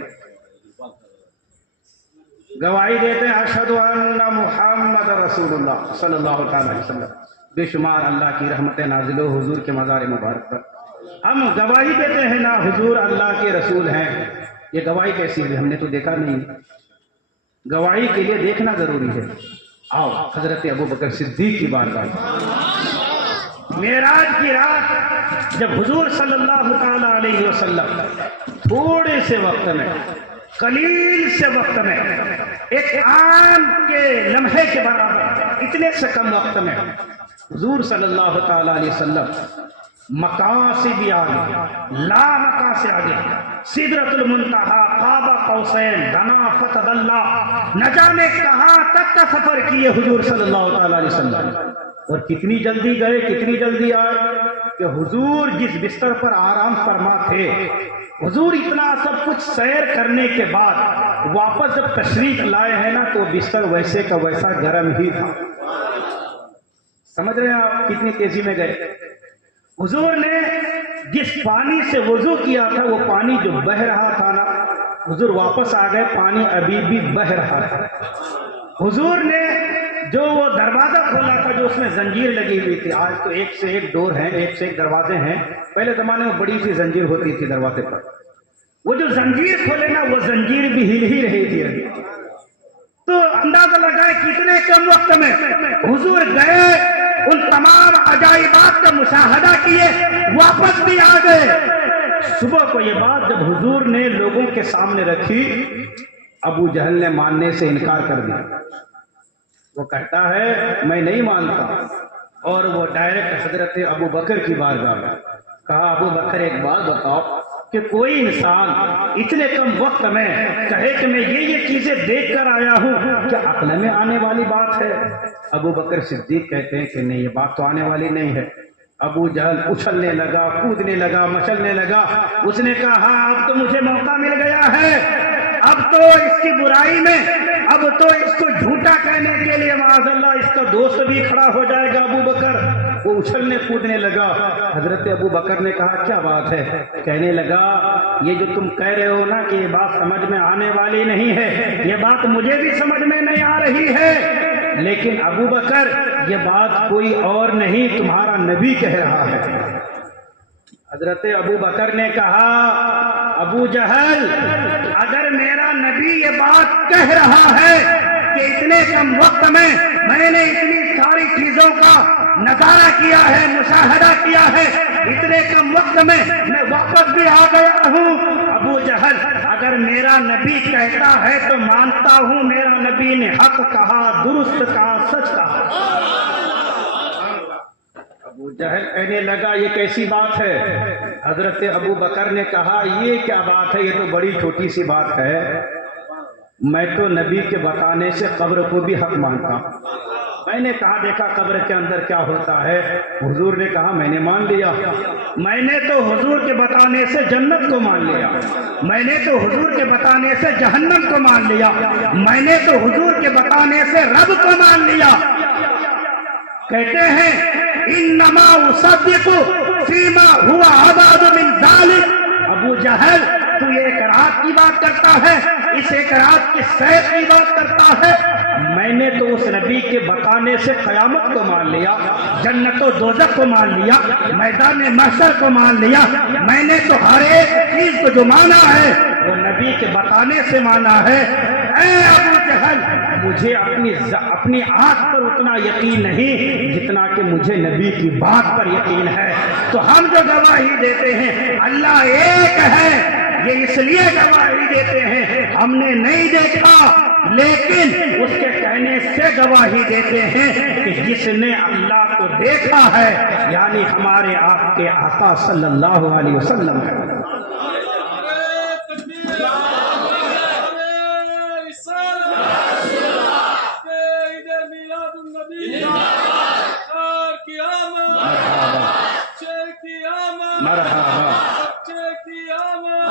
گواہی دیتے ہیں اشہد ان محمد رسول اللہ صلی اللہ تعالی علیہ وسلم، بے شمار اللہ کی رحمتیں نازل ہو حضور کے مزار مبارک پر۔ ہم گواہی دیتے ہیں نا حضور اللہ کے رسول ہیں، یہ گواہی کیسی ہے؟ ہم نے تو دیکھا نہیں۔ گواہی کے لیے دیکھنا ضروری ہے۔ آؤ حضرت ابو بکر صدیق کی بارگاہ، معراج کی رات جب حضور صلی اللہ تعالی علیہ وسلم تھوڑے سے وقت میں، قلیل سے وقت میں، ایک آن کے لمحے کے برابر، اتنے سے کم وقت میں حضور صلی اللہ تعالی علیہ وسلم مکان سے بھی آگے، لا مکان سے آگے، سدرۃ المنتہا، قاب قوسین، دنا فتدلی، نہ جانے کہاں تک کا سفر کیے حضور صلی اللہ تعالی علیہ وسلم، اور کتنی جلدی گئے کتنی جلدی آئے کہ حضور جس بستر پر آرام فرما تھے، حضور اتنا سب کچھ سیر کرنے کے بعد واپس جب تشریف لائے ہیں نا تو بستر ویسے کا ویسا گرم ہی تھا۔ سمجھ رہے ہیں آپ کتنی تیزی میں گئے؟ حضور نے جس پانی سے وضو کیا تھا وہ پانی جو بہ رہا تھا نا، حضور واپس آ گئے، پانی ابھی بھی بہ رہا تھا۔ حضور نے جو وہ دروازہ کھولا تھا جو اس میں زنجیر لگی ہوئی تھی، آج تو ایک سے ایک ڈور ہیں، ایک سے ایک دروازے ہیں، پہلے زمانے میں بڑی سی زنجیر ہوتی تھی دروازے پر، وہ جو زنجیر کھولے نا وہ زنجیر بھی ہل ہی رہی تھی ابھی۔ تو اندازہ لگائے کتنے کم وقت میں حضور گئے، ان تمام عجائبات کا مشاہدہ کیے، واپس بھی آ گئے۔ صبح کو یہ بات جب حضور نے لوگوں کے سامنے رکھی، ابو جہل نے ماننے سے انکار کر دیا، وہ کہتا ہے میں نہیں مانتا، اور وہ ڈائریکٹ حضرت ابو بکر کی بارگاہ میں کہا ابو بکر ایک بات بتاؤ کہ کوئی انسان اتنے کم وقت میں کہے کہ میں یہ چیزیں دیکھ کر آیا ہوں، کیا عقل میں آنے والی بات ہے؟ ابو بکر صدیق کہتے ہیں کہ نہیں، یہ بات تو آنے والی نہیں ہے۔ ابو جہل اچھلنے لگا، کودنے لگا، مچلنے لگا، اس نے کہا ہاں اب تو مجھے موقع مل گیا ہے، اب تو اس کی برائی میں، اب تو اس کو جھوٹا کہنے کے لیے معاذ اللہ اس کا دوست بھی کھڑا ہو جائے گا ابو بکر۔ وہ اچھلنے کودنے لگا۔ حضرت ابو بکر نے کہا کیا بات ہے؟ کہنے لگا یہ جو تم کہہ رہے ہو نا کہ یہ بات سمجھ میں آنے والی نہیں ہے، یہ بات مجھے بھی سمجھ میں نہیں آ رہی ہے، لیکن ابو بکر یہ بات کوئی اور نہیں، تمہارا نبی کہہ رہا ہے۔ حضرت ابو بکر نے کہا ابو جہل اگر میرا نبی یہ بات کہہ رہا ہے کہ اتنے کم وقت میں نے اتنی ساری چیزوں کا نظارہ کیا ہے، مشاہدہ کیا ہے، اتنے کم وقت میں واپس بھی آ گیا ہوں، ابو جہل اگر میرا نبی کہتا ہے تو مانتا ہوں، میرا نبی نے حق کہا، درست کہا، سچ کہا۔ ابو جہل کہنے لگا یہ کیسی بات ہے؟ حضرت ابو بکر نے کہا یہ کیا بات ہے، یہ تو بڑی چھوٹی سی بات ہے، میں تو نبی کے بتانے سے قبر کو بھی حق مانتا ہوں۔ میں نے کہا دیکھا قبر کے اندر کیا ہوتا ہے؟ حضور نے کہا میں نے مان لیا، میں نے تو حضور کے بتانے سے جنت کو مان لیا، میں نے تو حضور کے بتانے سے جہنم کو مان لیا، میں نے تو حضور کے بتانے سے رب کو مان لیا۔ کہتے ہیں انما اصدق فیما ہوا ابعد من ذلک۔ ابو جہل تو یہ ایک رات کی بات کرتا ہے، اس ایک رات کی سیر کی بات کرتا ہے، میں نے تو اس نبی کے بتانے سے قیامت کو مان لیا، جنت و دوزخ کو مان لیا، میدان محشر کو مان لیا، میں نے تو ہر ایک چیز کو جو مانا ہے وہ نبی کے بتانے سے مانا ہے۔ اے ابو جہل مجھے اپنی آنکھ پر اتنا یقین نہیں جتنا کہ مجھے نبی کی بات پر یقین ہے۔ تو ہم جو گواہی دیتے ہیں اللہ ایک ہے، یہ اس لیے گواہی دیتے ہیں ہم نے نہیں دیکھا لیکن اس کے کہنے سے گواہی دیتے ہیں کہ جس نے اللہ کو دیکھا ہے یعنی ہمارے آپ کے آقا صلی اللہ علیہ وسلم ہے۔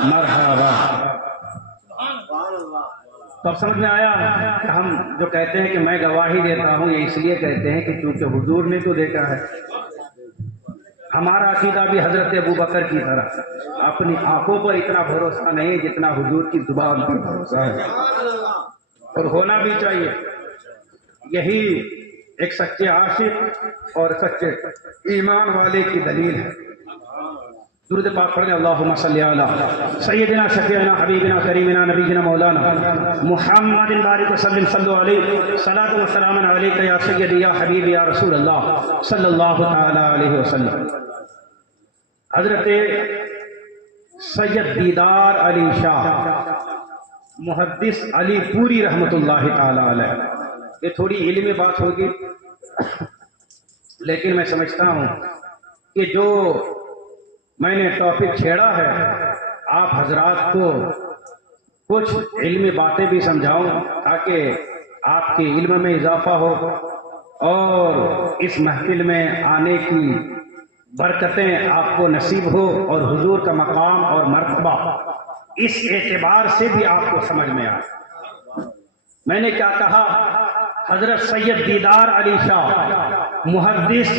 مرحبا۔ تو اب سمجھ میں آیا کہ ہم جو کہتے ہیں کہ میں گواہی دیتا ہوں یہ اس لیے کہتے ہیں کہ چونکہ حضور نے تو دیکھا ہے۔ ہمارا عقیدہ بھی حضرت ابو بکر کی طرح اپنی آنکھوں پر اتنا بھروسہ نہیں جتنا حضور کی زبان پر بھروسہ ہے، اور ہونا بھی چاہیے۔ یہی ایک سچے عاشق اور سچے ایمان والے کی دلیل ہے۔ درود پاک پڑھیں اللہم صلی علی سیدنا شفیعنا حبیبنا کریمنا نبینا مولانا محمد بارک وسلم صلو علیہ صلاۃ و سلام علیک یا سیدی یا حبیبی یا رسول اللہ صلی اللہ تعالی علیہ وسلم۔ حضرت سید دیدار علی شاہ محدث علی پوری رحمت اللہ تعالی علیہ، یہ تھوڑی علمی بات ہوگی لیکن میں سمجھتا ہوں کہ جو میں نے ٹاپک چھیڑا ہے آپ حضرات کو کچھ علمی باتیں بھی سمجھاؤں تاکہ آپ کے علم میں اضافہ ہو اور اس محفل میں آنے کی برکتیں آپ کو نصیب ہو اور حضور کا مقام اور مرتبہ اس اعتبار سے بھی آپ کو سمجھ میں آئے۔ میں نے کیا کہا؟ حضرت سید دیدار علی شاہ محدث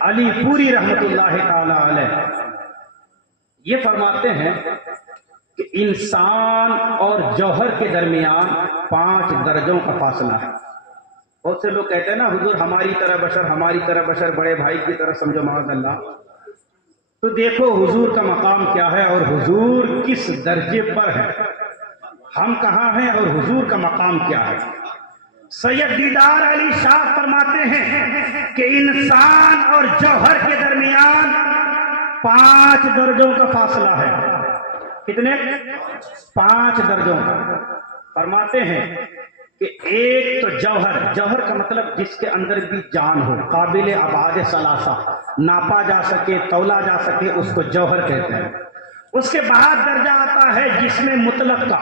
علی پوری رحمت اللہ تعالی علیہ یہ فرماتے ہیں کہ انسان اور جوہر کے درمیان 5 درجوں کا فاصلہ ہے، بہت سے لوگ کہتے ہیں نا حضور ہماری طرح بشر، ہماری طرح بشر، بڑے بھائی کی طرح سمجھو معاذ اللہ. تو دیکھو حضور کا مقام کیا ہے اور حضور کس درجے پر ہے، ہم کہاں ہیں اور حضور کا مقام کیا ہے. سید دیدار علی شاہ فرماتے ہیں کہ انسان اور جوہر کے درمیان 5 درجوں کا فاصلہ ہے. کتنے؟ 5 درجوں کا. فرماتے ہیں کہ ایک تو جوہر کا مطلب جس کے اندر بھی جان ہو، قابل ابعاد ثلاثہ، ناپا جا سکے، تولا جا سکے، اس کو جوہر کہتے ہیں. اس کے بعد درجہ آتا ہے جس میں مطلق کا،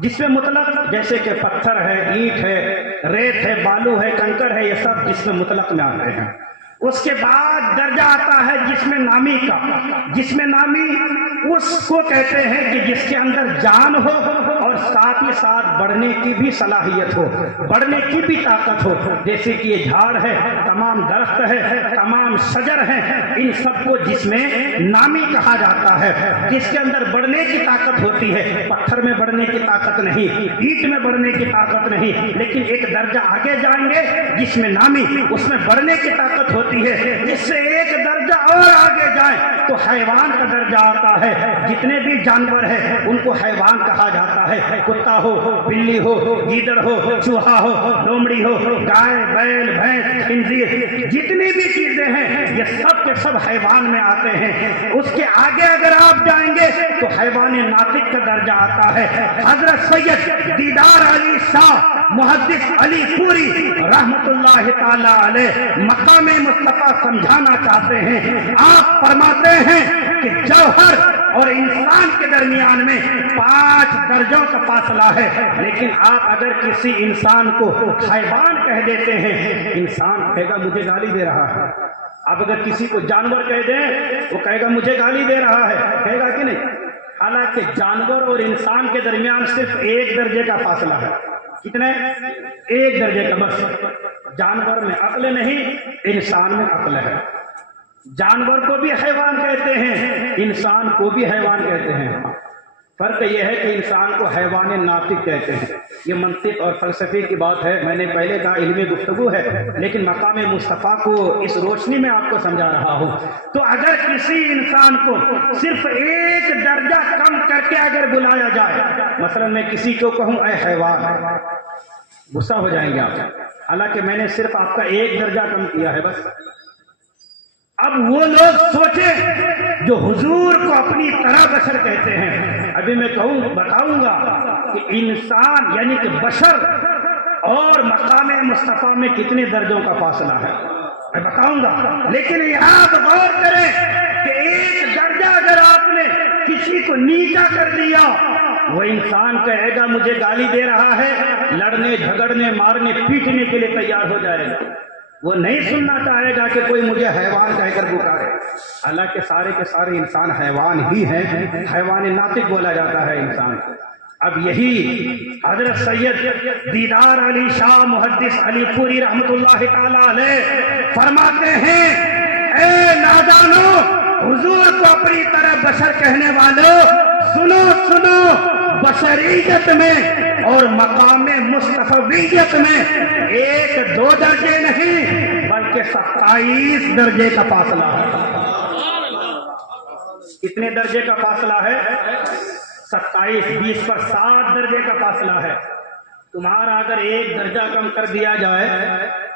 جس میں مطلق جیسے کہ پتھر ہے، اینٹ ہے، ریت ہے، بالو ہے، کنکر ہے، یہ سب جس میں مطلق میں آتے ہیں. اس کے بعد درجہ آتا ہے جس میں نامی کا. جس میں نامی اس کو کہتے ہیں کہ جس کے اندر جان ہو اور ساتھ ہی ساتھ بڑھنے کی بھی صلاحیت ہو، بڑھنے کی بھی طاقت ہو. جیسے کہ یہ جھاڑ ہے، تمام درخت ہے، تمام شجر ہیں، ان سب کو جس میں نامی کہا جاتا ہے، جس کے اندر بڑھنے کی طاقت ہوتی ہے. پتھر میں بڑھنے کی طاقت نہیں، اینٹ میں بڑھنے کی طاقت نہیں، لیکن ایک درجہ آگے جائیں گے جس میں نامی، اس میں بڑھنے کی طاقت ہوتی ہے. جس سے ایک درجہ اور آگے جائیں تو حیوان کا درجہ آتا ہے. جتنے بھی جانور ہیں ان کو حیوان کہا جاتا ہے. کتا ہو، بلی ہو، گیدڑ ہو، چوہا ہو، لومڑی ہو، گائے، بیل، بھینس، خنزیر، جتنی بھی چیزیں ہیں یہ سب کے سب حیوان میں آتے ہیں. اس کے آگے اگر آپ جائیں گے تو حیوان ناطق کا درجہ آتا ہے. حضرت سید دیدار علی شاہ محدث علی پوری رحمت اللہ تعالی علیہ مقام مصطفیٰ سمجھانا چاہتے ہیں. آپ فرماتے ہیں کہ جوہر اور انسان کے درمیان میں 5 درجوں کا فاصلہ ہے. لیکن آپ اگر کسی انسان کو حیوان کہہ دیتے ہیں، انسان کہے گا مجھے گالی دے رہا ہے. آپ اگر کسی کو جانور کہہ دیں وہ کہے گا مجھے گالی دے رہا ہے، کہے گا کہ نہیں؟ حالانکہ جانور اور انسان کے درمیان صرف 1 درجے کا فاصلہ ہے. کتنے؟ 1 درجے کا بس. جانور میں عقل نہیں، انسان میں عقل ہے. جانور کو بھی حیوان کہتے ہیں، انسان کو بھی حیوان کہتے ہیں. فرق یہ ہے کہ انسان کو حیوان ناطق کہتے ہیں. یہ منطق اور فلسفے کی بات ہے. میں نے پہلے کہا علمی گفتگو ہے، لیکن مقام مصطفیٰ کو اس روشنی میں آپ کو سمجھا رہا ہوں. تو اگر کسی انسان کو صرف 1 درجہ کم کر کے اگر بلایا جائے، مثلا میں کسی کو کہوں اے حیوان، غصہ ہو جائیں گے آپ. حالانکہ میں نے صرف آپ کا 1 درجہ کم کیا ہے بس. اب وہ لوگ سوچیں جو حضور کو اپنی طرح بشر کہتے ہیں. ابھی میں بتاؤں گا کہ انسان یعنی کہ بشر اور مقام مصطفیٰ میں کتنے درجوں کا فاصلہ ہے، میں بتاؤں گا. لیکن یہاں آپ غور کریں کہ 1 درجہ اگر آپ نے کسی کو نیچا کر دیا، وہ انسان کہے گا مجھے گالی دے رہا ہے، لڑنے، جھگڑنے، مارنے، پیٹنے کے لیے تیار ہو جائے گا. وہ نہیں سننا چاہے گا کہ کوئی مجھے حیوان کہہ کر پکارے. حالانکہ سارے کے سارے انسان حیوان ہی ہیں. حیوان ناطق بولا جاتا ہے انسان کو. اب یہی حضرت سید دیدار علی شاہ محدث علی پوری رحمت اللہ تعالی علیہ فرماتے ہیں اے نادانو، حضور کو اپنی طرح بشر کہنے والوں، سنو سنو، بشریت میں اور مقام مصطفیت میں 1-2 درجے نہیں بلکہ 27 درجے کا فاصلہ ہے. کتنے درجے کا فاصلہ ہے؟ 27. 20 پر 7 درجے کا فاصلہ ہے. تمہارا اگر 1 درجہ کم کر دیا جائے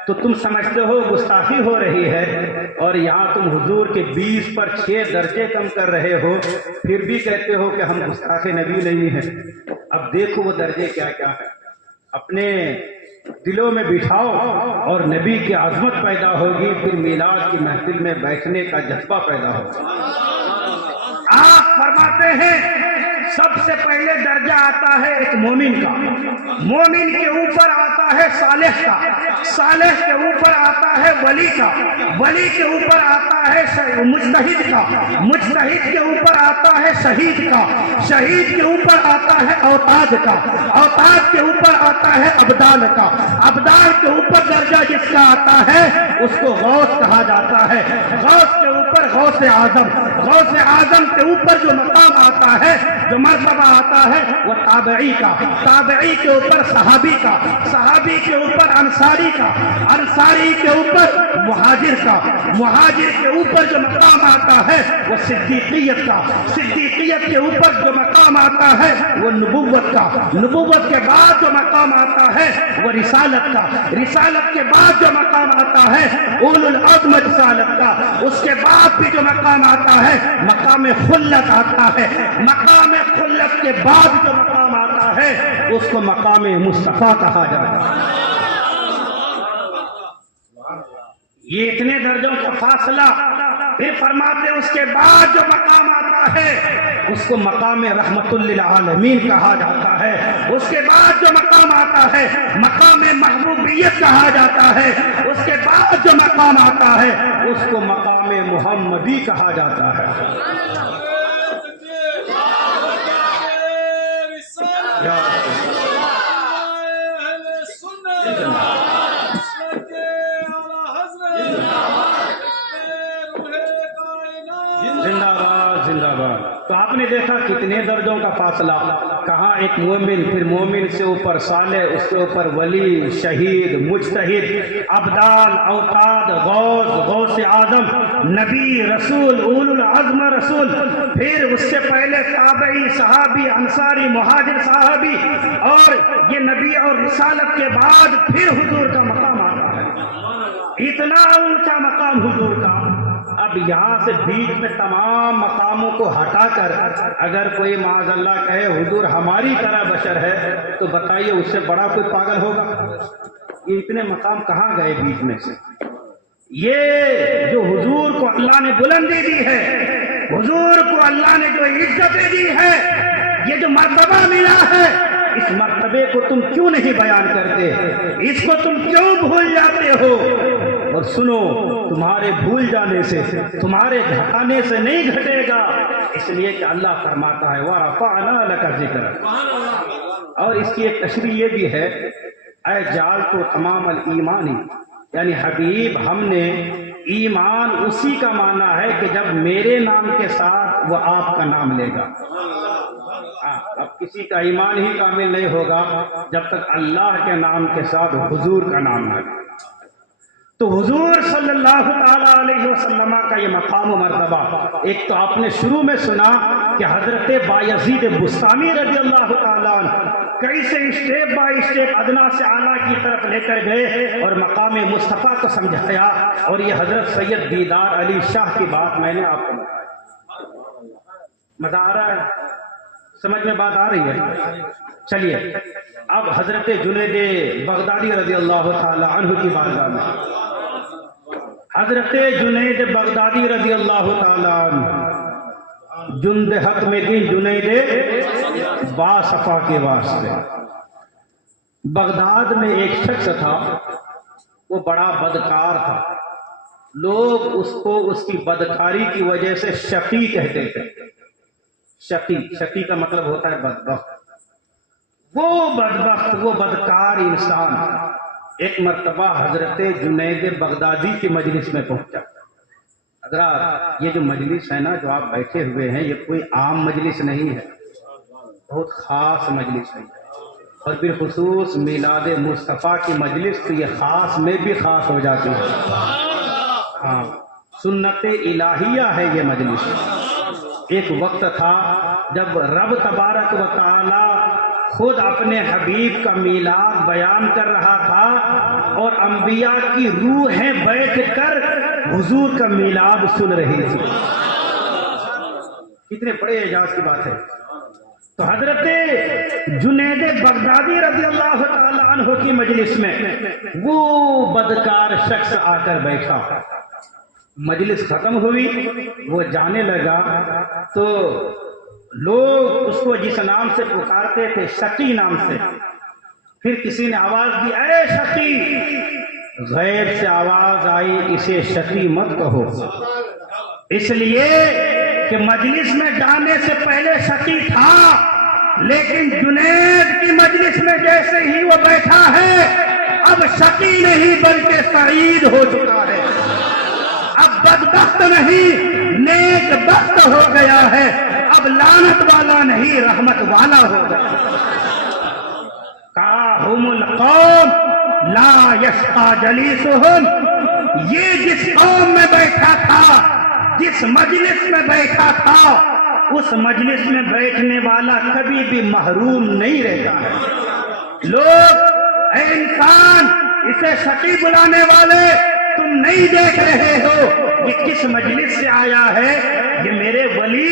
تو تم سمجھتے ہو گستاخی ہو رہی ہے، اور یہاں تم حضور کے 20 پر 6 درجے کم کر رہے ہو، پھر بھی کہتے ہو کہ ہم گستاخ نبی نہیں ہیں. اب دیکھو وہ درجے کیا کیا ہے. اپنے دلوں میں بٹھاؤ اور نبی کی عظمت پیدا ہوگی، پھر میلاد کی محفل میں بیٹھنے کا جذبہ پیدا ہوگا. آپ فرماتے ہیں سب سے پہلے درجہ آتا ہے ایک مومن کا، مومن کے اوپر آتا ہے صالح کا، صالح کے اوپر آتا ہے ولی کا، ولی کے اوپر آتا ہے مجتہد کا، مجتہد کے اوپر آتا ہے شہید کا، شہید کے اوپر آتا ہے اوتاد کا، اوتاد کے اوپر آتا ہے ابدال کا، ابدال کے اوپر درجہ جس کا آتا ہے اس کو غوث کہا جاتا ہے. غوث کے اوپر غوث اعظم، غوث اعظم کے اوپر جو مقام آتا ہے، جو مرتبہ آتا ہے وہ تابعی کا، تابعی کے اوپر صحابی کا، صحابی کے اوپر انصاری کا، انصاری کے اوپر مہاجر کا، مہاجر کے اوپر جو مقام آتا ہے وہ صدیقیت کا، صدیقیت کے اوپر جو مقام آتا ہے وہ نبوت کا، نبوت کے بعد جو مقام آتا ہے وہ رسالت کا، رسالت کے بعد جو مقام آتا ہے اولو العزم رسالت کا، اس کے بعد بھی جو مقام آتا ہے مقام خلت آتا ہے، مقام خلت کے بعد جو مقام آتا ہے اس کو مقام مصطفیٰ کہا جاتا ہے. یہ اتنے درجوں کا فاصلہ، پھر فرماتے اس کے بعد جو مقام آتا ہے اس کو مقام رحمت للعالمین کہا جاتا ہے، اس کے بعد جو مقام آتا ہے مقام محبوبیت کہا جاتا ہے، اس کے بعد جو مقام آتا ہے اس کو مقام محمدی کہا جاتا ہے. زندہ باد زندہ باد. تو آپ نے دیکھا کتنے درجوں کا فاصلہ، کہاں ایک مومن، پھر مومن سے اوپر صالح، اس کے اوپر ولی، شہید، مجتہد، ابدال، اوتاد، غوث، غوث اعظم، نبی، رسول، اولو العزم رسول، پھر اس سے پہلے تابعی، صحابی، انصاری، مہاجر، صحابی، اور یہ نبی اور رسالت کے بعد پھر حضور کا مقام آتا ہے. اتنا اونچا مقام حضور کا. اب یہاں سے بیچ میں تمام مقاموں کو ہٹا کر اگر کوئی معاذ اللہ کہے حضور ہماری طرح بشر ہے تو بتائیے اس سے بڑا کوئی پاگل ہوگا؟ یہ اتنے مقام کہاں گئے بیچ میں سے؟ یہ جو حضور کو اللہ نے بلندی دی ہے، حضور کو اللہ نے جو عزتیں دی ہے، یہ جو مرتبہ ملا ہے، اس مرتبے کو تم کیوں نہیں بیان کرتے؟ اس کو تم کیوں بھول جاتے ہو؟ اور سنو، تمہارے بھول جانے سے، تمہارے گھٹانے سے نہیں گھٹے گا، اس لیے کہ اللہ فرماتا ہے وَرَفَعْنَا لَكَ ذِكْرَكَ. اور اس کی ایک تشریح یہ بھی ہے، اے جال تو تمام الایمانی، یعنی حبیب ہم نے ایمان اسی کا معنی ہے کہ جب میرے نام کے ساتھ وہ آپ کا نام لے گا. اب کسی کا ایمان ہی کامل نہیں ہوگا جب تک اللہ کے نام کے ساتھ حضور کا نام نہ لے. تو حضور صلی اللہ تعالیٰ علیہ وسلم کا یہ مقام و مرتبہ، ایک تو آپ نے شروع میں سنا کہ حضرت بایزید بستامی رضی اللہ تعالیٰ عنہ کیسے اسٹیپ بائی اسٹیپ ادنا سے اعلیٰ کی طرف لے کر گئے اور مقام مصطفیٰ کو سمجھایا. اور یہ حضرت سید دیدار علی شاہ کی بات میں نے آپ کو بتائی. مزہ آ رہا ہے؟ سمجھ میں بات آ رہی ہے؟ چلیے اب حضرت جنید بغدادی رضی اللہ تعالی عنہ کی بارگاہ میں، حضرت جنید بغدادی رضی اللہ تعالی عنہ جند حق میں دین جنید باصفا کے واسطے. بغداد میں ایک شخص تھا، وہ بڑا بدکار تھا، لوگ اس کو اس کی بدکاری کی وجہ سے شقی کہتے تھے. شقی کا مطلب ہوتا ہے بدبخت. وہ بدبخت، وہ بدکار انسان ایک مرتبہ حضرت جنید بغدادی کی مجلس میں پہنچا. حضرات یہ جو مجلس ہے نا، جو آپ بیٹھے ہوئے ہیں، یہ کوئی عام مجلس نہیں ہے، بہت خاص مجلس ہے. اور بالخصوص میلاد مصطفیٰ کی مجلس تو یہ خاص میں بھی خاص ہو جاتی ہے. ہاں، سنت الہیہ ہے یہ مجلس. ایک وقت تھا جب رب تبارک و تعالی خود اپنے حبیب کا میلاد بیان کر رہا تھا اور انبیاء کی روحیں بیٹھ کر حضور کا میلاد سن رہی تھی. کتنے بڑے اعجاز کی بات ہے. تو حضرت جنید بغدادی رضی اللہ تعالی عنہ کی مجلس میں وہ بدکار شخص آ کر بیٹھا. مجلس ختم ہوئی، وہ جانے لگا تو لوگ اس کو جس نام سے پکارتے تھے، شقی نام سے، پھر کسی نے آواز دی اے شقی. غیب سے آواز آئی اسے شقی مت کہو، اس لیے کہ مجلس میں جانے سے پہلے شقی تھا، لیکن جنید کی مجلس میں جیسے ہی وہ بیٹھا ہے اب شقی نہیں بلکہ سعید ہو چکا ہے، اب بدبخت نہیں نیک بخت ہو گیا ہے، اب لعنت والا نہیں رحمت والا ہو گیا۔ کاہم القوم لا یشقى جلیسہم، یہ جس قوم میں بیٹھا تھا، جس مجلس میں بیٹھا تھا، اس مجلس میں بیٹھنے والا کبھی بھی محروم نہیں رہتا ہے۔ لوگ اے انسان، اسے شقی بلانے والے تم نہیں دیکھ رہے ہو یہ کس مجلس سے آیا ہے؟ یہ میرے ولی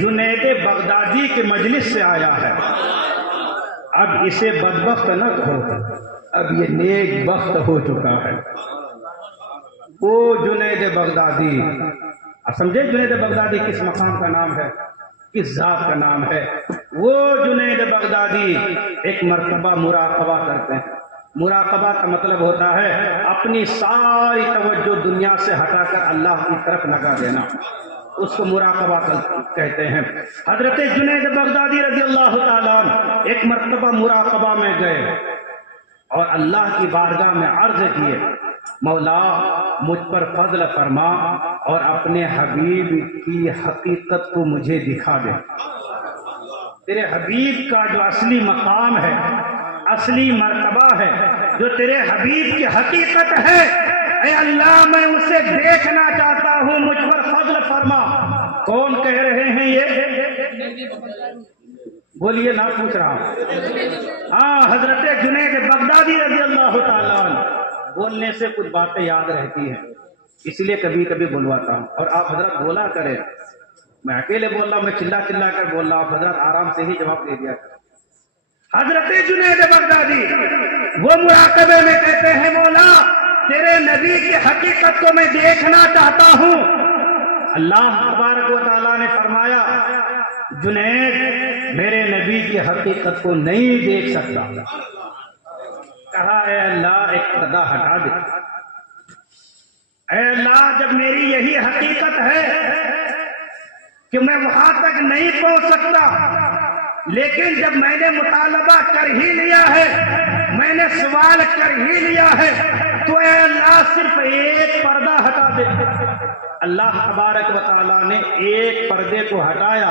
جنید بغدادی کے مجلس سے آیا ہے۔ اب اسے بدبخت نہ کہو، اب یہ نیک بخت ہو چکا ہے۔ وہ جنید بغدادی، آپ سمجھے جنید بغدادی کس مقام کا نام ہے، کس ذات کا نام ہے؟ وہ جنید بغدادی ایک مرتبہ مراقبہ کرتے ہیں۔ مراقبہ کا مطلب ہوتا ہے اپنی ساری توجہ دنیا سے ہٹا کر اللہ کی طرف لگا دینا، اس کو مراقبہ کہتے ہیں۔ حضرت جنید بغدادی رضی اللہ تعالیٰ عنہ ایک مرتبہ مراقبہ میں گئے اور اللہ کی بارگاہ میں عرض کیے، مولا مجھ پر فضل فرما اور اپنے حبیب کی حقیقت کو مجھے دکھا دے۔ تیرے حبیب کا جو اصلی مقام ہے، اصلی مرتبہ ہے، جو تیرے حبیب کی حقیقت ہے، اے اللہ میں اسے دیکھنا چاہتا ہوں، مجھ پر فضل فرما۔ کون کہہ رہے ہیں یہ؟ بولیے نہ پوچھ رہا ہوں۔ ہاں، حضرت جنید بغدادی رضی اللہ تعالیٰ عنہ۔ بولنے سے کچھ باتیں یاد رہتی ہیں، اس لیے کبھی کبھی بلواتا ہوں، اور آپ حضرت بولا کریں۔ میں اکیلے بول رہا ہوں، میں چلا چلا کر بول رہا ہوں، آپ حضرت آرام سے ہی جواب دے دیا کریں۔ حضرت جنید بغدادی وہ مراقبے میں کہتے ہیں، مولا تیرے نبی کی حقیقت کو میں دیکھنا چاہتا ہوں۔ اللہ تبارک و تعالیٰ نے فرمایا، جنید میرے نبی کی حقیقت کو نہیں دیکھ سکتا۔ کہا اے اللہ ایک پردہ ہٹا دے۔ اے اللہ جب میری یہی حقیقت ہے کہ میں وہاں تک نہیں پہنچ سکتا، لیکن جب میں نے مطالبہ کر ہی لیا ہے، میں نے سوال کر ہی لیا ہے، تو اے اللہ صرف ایک پردہ ہٹا دے۔ اللہ تبارک و تعالیٰ نے ایک پردے کو ہٹایا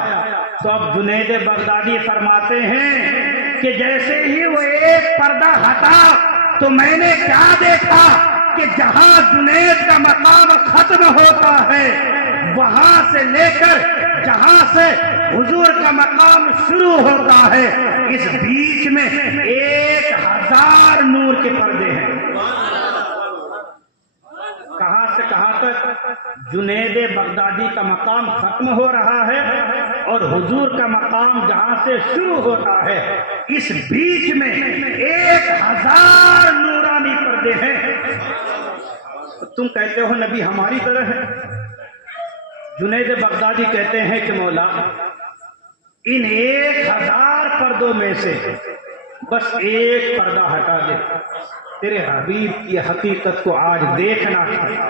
تو اب جنید بغدادی فرماتے ہیں کہ جیسے ہی وہ ایک پردہ ہٹا تو میں نے کیا دیکھا کہ جہاں جنید کا مقام ختم ہوتا ہے، وہاں سے لے کر جہاں سے حضور کا مقام شروع ہوتا ہے، اس بیچ میں 1000 نور کے پردے ہیں۔ کہاں سے کہاں تک؟ جنید بغدادی کا مقام ختم ہو رہا ہے اور حضور کا مقام جہاں سے شروع ہوتا ہے، اس بیچ میں 1000 نورانی پردے ہیں۔ تم کہتے ہو نبی ہماری طرح ہے۔ جنید بغدادی کہتے ہیں کہ مولا ان 1000 پردوں میں سے بس ایک پردہ ہٹا دے، تیرے حبیب کی حقیقت کو آج دیکھنا چاہتا۔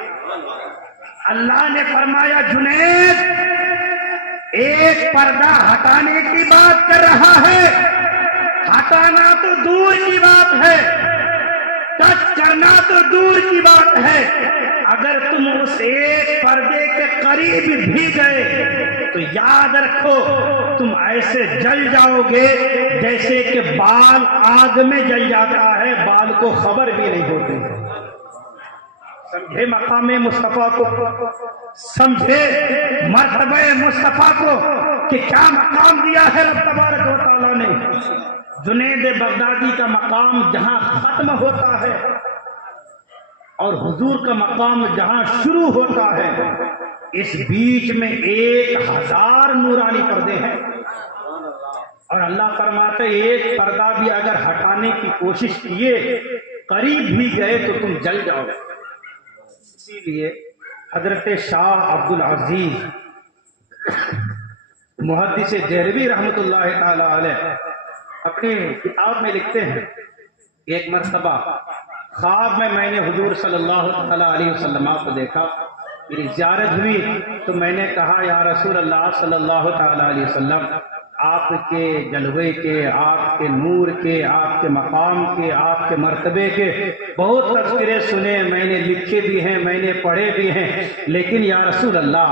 اللہ نے فرمایا جنید ایک پردہ ہٹانے کی بات کر رہا ہے، ہٹانا تو دور کی بات ہے، ٹچ کرنا تو دور کی بات ہے، اگر تم اس ایک پردے کے قریب بھی گئے تو یاد رکھو تم ایسے جل جاؤ گے جیسے کہ بال آگ میں جل جاتا ہے، بال کو خبر بھی نہیں ہوتی۔ سمجھے مقام مصطفیٰ کو، سمجھے مرتبہ مصطفیٰ کو کہ کیا مقام دیا ہے رب تبارک و تعالیٰ نے۔ جنید بغدادی کا مقام جہاں ختم ہوتا ہے اور حضور کا مقام جہاں شروع ہوتا ہے، اس بیچ میں 1000 نورانی پردے ہیں، اور اللہ فرماتے ایک پردہ بھی اگر ہٹانے کی کوشش کیے، قریب بھی گئے تو تم جل جاؤ۔ اسی لیے حضرت شاہ عبد العزیز محدث دہلوی رحمۃ اللہ تعالی علیہ اپنی کتاب میں لکھتے ہیں، ایک مرتبہ خواب میں نے حضور صلی اللہ علیہ وسلم کو دیکھا، میری زیارت ہوئی تو میں نے کہا یا رسول اللہ صلی اللہ تعالی علیہ وسلم آپ کے جلوے کے، آپ کے نور کے، آپ کے مقام کے، آپ کے مرتبے کے بہت تذکرے سنے، میں نے لکھے بھی ہیں، میں نے پڑھے بھی ہیں، لیکن یا رسول اللہ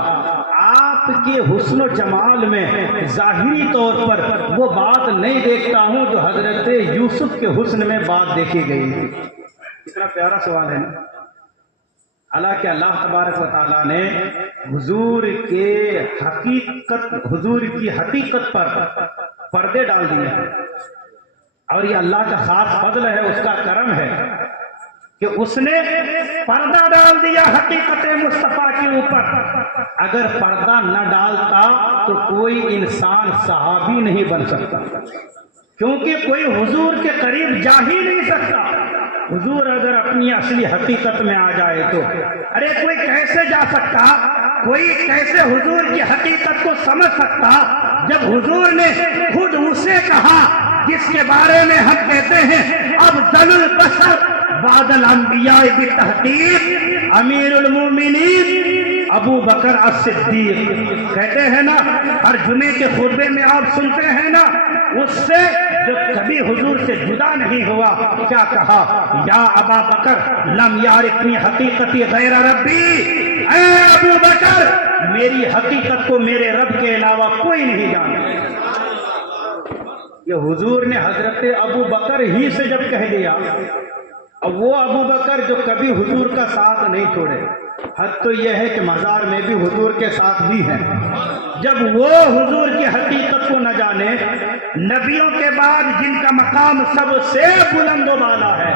آپ کے حسن و جمال میں ظاہری طور پر وہ بات نہیں دیکھتا ہوں جو حضرت یوسف کے حسن میں بات دیکھی گئی تھی۔ کتنا پیارا سوال ہے نا۔ حالانکہ اللہ تبارک و تعالیٰ نے حضور کی حقیقت پر پردے ڈال دیے ہیں، اور یہ اللہ کا خاص فضل ہے، اس کا کرم ہے کہ اس نے پردہ ڈال دیا حقیقت مصطفیٰ کے اوپر۔ اگر پردہ نہ ڈالتا تو کوئی انسان صحابی نہیں بن سکتا، کیونکہ کوئی حضور کے قریب جا ہی نہیں سکتا۔ حضور اگر اپنی اصلی حقیقت میں آ جائے تو ارے کوئی کیسے جا سکتا، کوئی کیسے حضور کی حقیقت کو سمجھ سکتا جب حضور نے خود اسے کہا جس کے بارے میں ہم کہتے ہیں افضل البشر بعد الانبیاء بتحقیق امیر المومنین ابو بکر الصدیق، کہتے ہیں نا ہر جمعے کے خطبے میں آپ سنتے ہیں نا، اس سے جو کبھی حضور سے جدا نہیں ہوا کیا کہا، یا ابا بکر لم یعرفنی حقیقتی غیر ربی، اے ابو بکر میری حقیقت کو میرے رب کے علاوہ کوئی نہیں جانتا۔ یہ حضور نے حضرت ابو بکر ہی سے جب کہہ دیا، اب وہ ابو بکر جو کبھی حضور کا ساتھ نہیں چھوڑے، حد تو یہ ہے کہ مزار میں بھی حضور کے ساتھ بھی ہیں، جب وہ حضور کی حقیقت کو نہ جانے، نبیوں کے بعد جن کا مقام سب سے بلند و بالا ہے،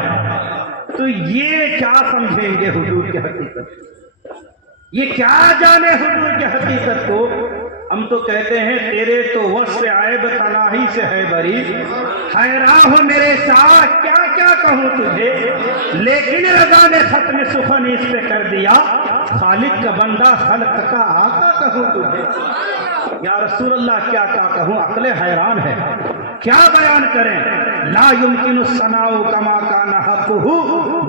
تو یہ کیا سمجھیں گے حضور کی حقیقت، یہ کیا جانے حضور کی حقیقت کو۔ ہم تو کہتے ہیں تیرے تو وصف عیب تناہی سے ہے بری، حیراں ہو میرے ساتھ کیا کیا کہوں تجھے، لیکن رضا نے ختم سخن اس پہ کر دیا، خالق کا بندہ خلق کا آقا کہوں تجھے۔ یا رسول اللہ کیا کیا کہوں، عقل حیران ہے، کیا بیان کریں۔ لا یمکن الثناء کما کان حقہ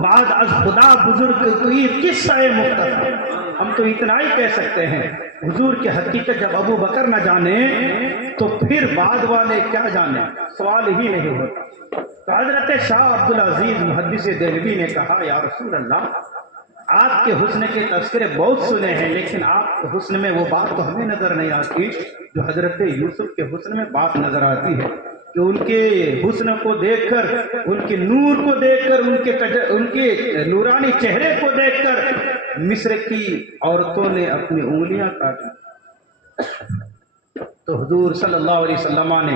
بعد از خدا بزرگ کوئی قصہ مختصر۔ ہم تو اتنا ہی کہہ سکتے ہیں، حضور کی حقیقت جب ابو بکر نہ جانے تو پھر بعد والے کیا جانے، سوال ہی نہیں ہوتا۔ تو حضرت شاہ عبدالعزیز محدث دہلوی نے کہا یا رسول اللہ آپ کے حسن کے تذکرے بہت سنے ہیں، لیکن آپ کے حسن میں وہ بات تو ہمیں نظر نہیں آتی جو حضرت یوسف کے حسن میں بات نظر آتی ہے، کہ ان کے حسن کو دیکھ کر، ان کے نور کو دیکھ کر، ان کے نورانی چہرے کو دیکھ کر مصر کی عورتوں نے اپنی انگلیاں کاٹی۔ تو حضور صلی اللہ علیہ وسلم نے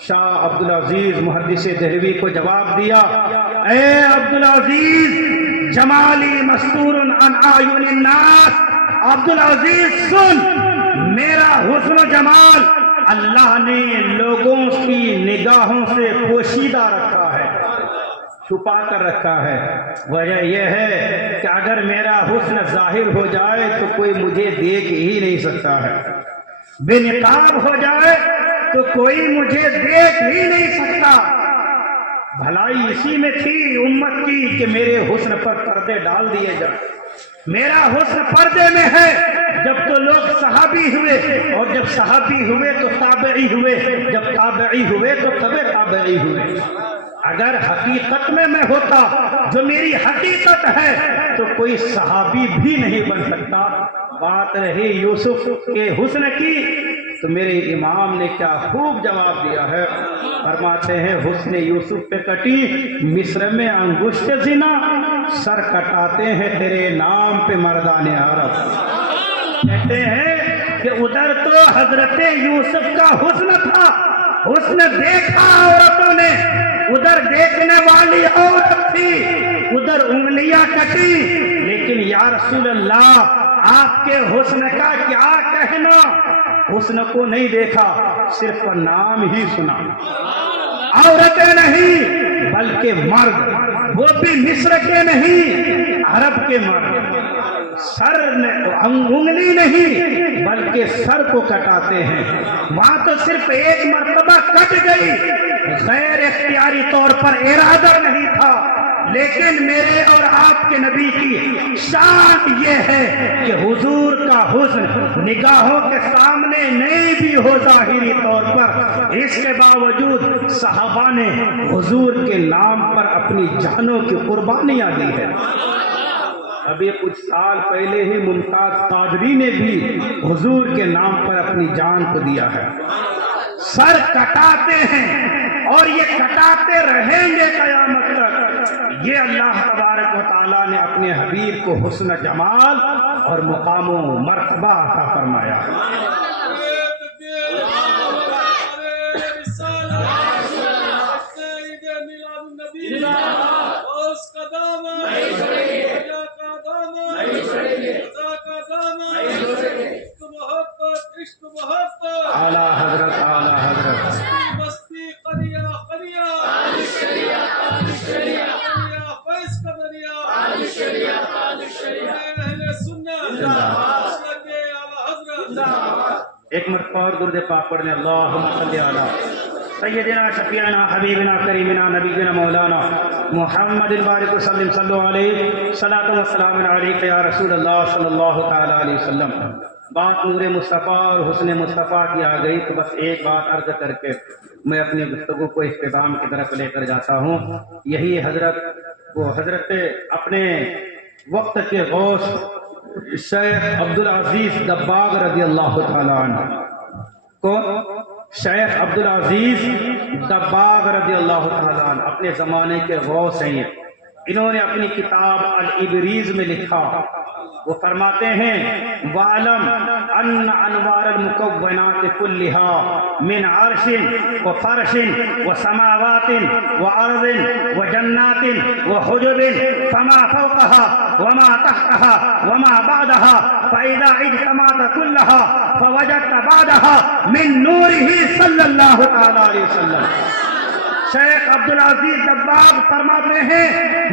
شاہ عبدالعزیز محدث دہلوی کو جواب دیا، اے عبدالعزیز جمالی مستور عن اعین الناس، عبدالعزیز سن، میرا حسن و جمال اللہ نے لوگوں کی نگاہوں سے پوشیدہ رکھا ہے، چھپا کر رکھا ہے۔ وجہ یہ ہے کہ اگر میرا حسن ظاہر ہو جائے تو کوئی مجھے دیکھ ہی نہیں سکتا ہے، بے نقاب ہو جائے تو کوئی مجھے دیکھ ہی نہیں سکتا۔ بھلائی اسی میں تھی امت کی کہ میرے حسن پر پردے ڈال دیے جائیں۔ میرا حسن پردے میں ہے، جب تو لوگ صحابی ہوئے، اور جب صحابی ہوئے تو تابعی ہوئے، جب تابعی ہوئے تو تبع تابعی ہوئے۔ اگر حقیقت میں ہوتا جو میری حقیقت ہے تو کوئی صحابی بھی نہیں بن سکتا۔ بات رہی یوسف کے حسن کی تو میرے امام نے کیا خوب جواب دیا ہے، فرماتے ہیں حسن یوسف پہ کٹی مصر میں انگشت زنا، سر کٹاتے ہیں تیرے نام پہ مردان عرب۔ کہتے ہیں کہ ادھر تو حضرت یوسف کا حسن تھا، حسن دیکھا عورتوں نے، ادھر دیکھنے والی عورت تھی، ادھر انگلیاں کٹی، لیکن یا رسول اللہ آپ کے حسن کا کیا کہنا، حسن کو نہیں دیکھا، صرف نام ہی سنا۔ عورتیں نہیں بلکہ مرد، وہ بھی مصر کے نہیں عرب کے مرد، سر انگلی نہیں بلکہ سر کو کٹاتے ہیں۔ وہاں تو صرف ایک مرتبہ کٹ گئی، غیر اختیاری طور پر ارادہ نہیں تھا، لیکن میرے اور آپ کے نبی کی شان یہ ہے کہ حضور کا حسن نگاہوں کے سامنے نہیں بھی ہو ظاہری طور پر، اس کے باوجود صحابہ نے حضور کے نام پر اپنی جانوں کی قربانیاں دی ہے۔ ابھی کچھ سال پہلے ہی ممتاز قادری نے بھی حضور کے نام پر اپنی جان کو دیا ہے۔ سر کٹاتے ہیں اور یہ کٹاتے رہیں گے قیامت تک۔ یہ اللہ تبارک و تعالیٰ نے اپنے حبیب کو حسن جمال اور مقام و مرتبہ عطا فرمایا۔ اعلیٰ حضرت اعلیٰ حضرت ایک مرتبہ اور درود پاک پڑھنے، اللہم صلی علی سیدنا شفیعنا حبیبنا کریمنا نبینا مولانا محمد بارک وسلم صلو علیہ صلاۃ و سلام علیک یا رسول اللہ صلی اللہ تعالی علیہ وسلم۔ بات نور مصطفیٰ اور حسن مصطفیٰ کی آ گئی تو بس ایک بات عرض کر کے میں اپنی گفتگو کو اختتام کی طرف لے کر جاتا ہوں۔ یہی حضرت اپنے وقت کے غوث شیخ عبدالعزیز دباغ رضی اللہ تعالیٰ عنہ کو، شیخ عبدالعزیز دباغ رضی اللہ تعالیٰ عنہ اپنے زمانے کے غوث ہیں۔ انہوں نے اپنی کتاب الابریز میں لکھا، وہ فرماتے ہیں وَعْلَمْ أَنَّ أَنْوَارَ الْمُكَوَّنَاتِ كُلِّهَا مِنْ عَرْشٍ وَفَرْشٍ وَسَمَاوَاتٍ وَأَرْضٍ وَجَنَّاتٍ وَحُجُبٍ فَمَا فَوْقَهَا وَمَا تَحْتَهَا وَمَا بَعْدَهَا فَإِذَا اجْتَمَعْتَ كُلَّهَا فَوَجَدْتَ بَعْدَهَا مِنْ نُورِهِ صلی اللہ تعالی علیہ وسلم۔ شیخ عبدالعزیز دباغ فرماتے ہیں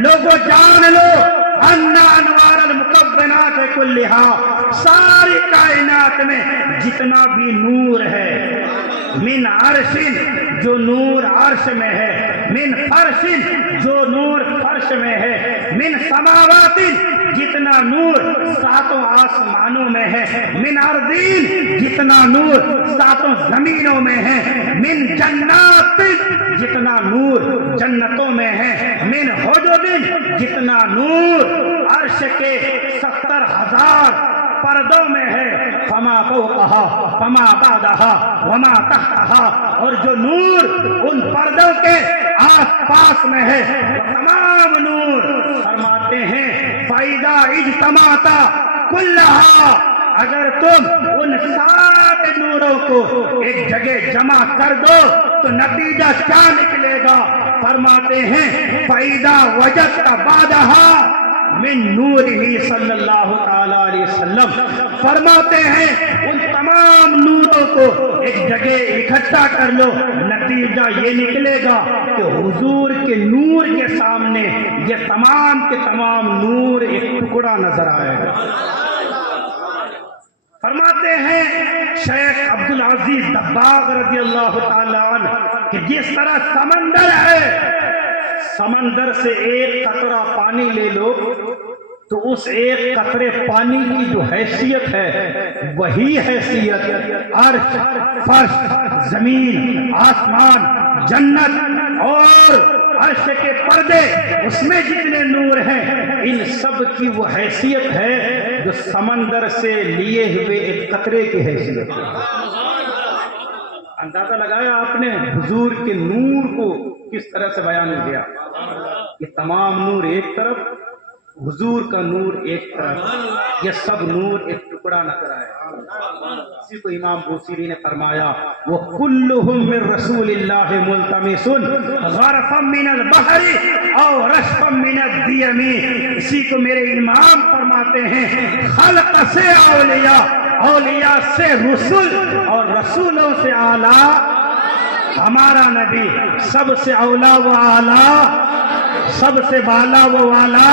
لوگوں جان لو ان انوار المکونات کلھا، ساری کائنات میں جتنا بھی نور ہے، من عرش جو نور عرش میں ہے، من فرش جو نور فرش میں ہے، من سماوات جتنا نور ساتوں آسمانوں میں ہے، من ارضین جتنا نور ساتوں زمینوں میں ہے، من جنات جتنا نور جنتوں میں ہے، من حجب جتنا نور عرش کے 70,000 پردوں میں ہے، فما فوقها فما بعدها وما تحتها، اور جو نور ان پردوں کے آس پاس میں ہے وہ تمام نور۔ فرماتے ہیں فَإِذَا اجْتَمَعْتَ كُلَّهَا، اگر تم ان 7 نوروں کو ایک جگہ جمع کر دو تو نتیجہ کیا نکلے گا؟ فرماتے ہیں فَإِذَا وَجَدْتَ بَعْدَهَا من نورہ صلی اللہ تعالی علیہ وسلم، فرماتے ہیں ان تمام نوروں کو ایک جگہ اکٹھا کر لو، نتیجہ یہ نکلے گا کہ حضور کے نور کے سامنے یہ تمام کے تمام نور ایک ٹکڑا نظر آئے گا۔ فرماتے ہیں شیخ عبدالعزیز دباغ رضی اللہ تعالیٰ عنہ کہ جس طرح سمندر ہے، سمندر سے ایک قطرہ پانی لے لو تو اس ایک قطرے پانی کی جو حیثیت ہے وہی حیثیت عرش، فرش، زمین، آسمان، جنت اور عرش کے پردے اس میں جتنے نور ہیں ان سب کی وہ حیثیت ہے جو سمندر سے لیے ہوئے ایک قطرے کی حیثیت ہے۔ اندازہ لگایا آپ نے حضور کے نور کو کس طرح سے بیان کیا؟ یہ تمام نور ایک طرف، حضور کا نور ایک طرف، یہ سب نور ایک ٹکڑا نظر آئے۔ اسی کو امام بوصیری نے فرمایا وَكُلُّهُم مِّن رَّسُولِ اللَّهِ مُلْتَمِسٌ غَرْفًا مِّنَ الْبَحْرِ أَوْ رَشْفًا مِّنَ الدِّيَمِ۔ اسی کو میرے امام فرماتے ہیں خلق سے اولیاء، اولیاء سے رسول، اور رسولوں سے اعلیٰ ہمارا نبی، سب سے اولا و اعلیٰ، سب سے بالا و والا۔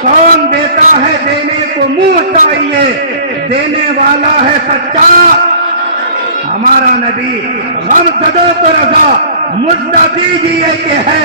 کون دیتا ہے دینے کو منہ چاہیے، دینے والا ہے سچا ہمارا نبی۔ غم زدوں کو رضا مدعا دیجیے کہ ہے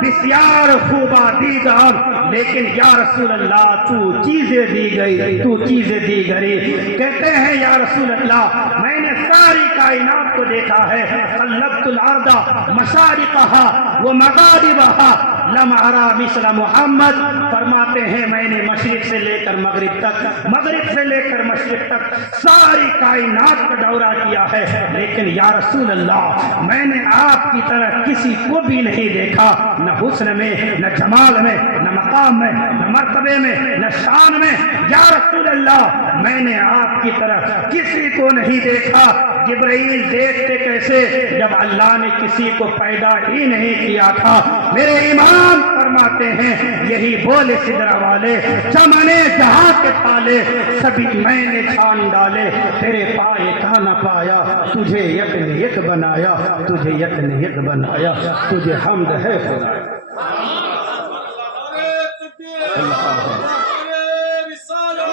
بسیار خوبا دیدم، لیکن یا رسول اللہ تو چیزیں دی گئی، تو چیزیں دی گئی۔ کہتے ہیں یا رسول اللہ میں نے ساری کائنات کو دیکھا ہے، قلبت الارض مشارقہا و مغاربہا لم ارى مثل محمد۔ فرماتے ہیں میں نے مشرق سے لے کر مغرب تک، مغرب سے لے کر مشرق تک ساری کائنات کا دورہ کیا ہے، لیکن یا رسول اللہ میں نے آپ کی طرح کسی کو بھی نہیں دیکھا، نہ حسن میں، نہ جمال میں، نہ مقام میں، نہ مرتبے میں، نہ شان میں۔ یا رسول اللہ میں نے آپ کی طرح کسی کو نہیں دیکھا۔ جبرائیل دیکھتے کیسے جب اللہ نے کسی کو پیدا ہی نہیں کیا تھا۔ میرے امام فرماتے ہیں یہی بولے سدرا والے، چمنے جہاں کے تالے سبھی میں نے چھان ڈالے، تیرے پائے کا نہ پایا، تجھے یک نے یک بنایا، تجھے یک نے یک بنایا، تجھے حمد ہے خدا۔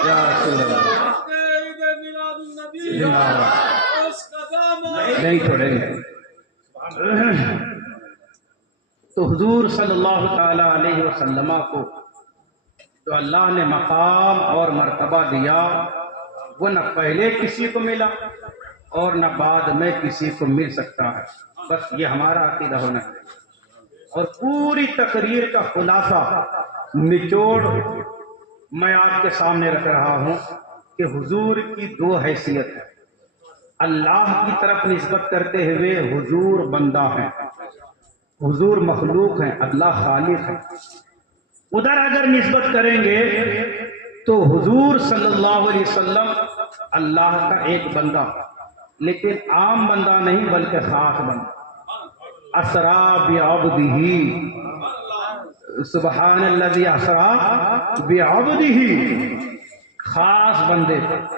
یا رسول اللہ نہیں چھوڑیں گے۔ تو حضور صلی اللہ تعالی علیہ وسلم کو تو اللہ نے مقام اور مرتبہ دیا، وہ نہ پہلے کسی کو ملا اور نہ بعد میں کسی کو مل سکتا ہے۔ بس یہ ہمارا عقیدہ ہونا چاہیے۔ اور پوری تقریر کا خلاصہ نچوڑ میں آپ کے سامنے رکھ رہا ہوں کہ حضور کی دو حیثیت ہے۔ اللہ کی طرف نسبت کرتے ہوئے حضور بندہ ہیں، حضور مخلوق ہیں، اللہ خالق ہے۔ ادھر اگر نسبت کریں گے تو حضور صلی اللہ علیہ وسلم اللہ کا ایک بندہ، لیکن عام بندہ نہیں بلکہ خاص بندہ۔ اسرا بعبدہ، سبحان الذی اسرا بعبدہ، خاص بندے تھے۔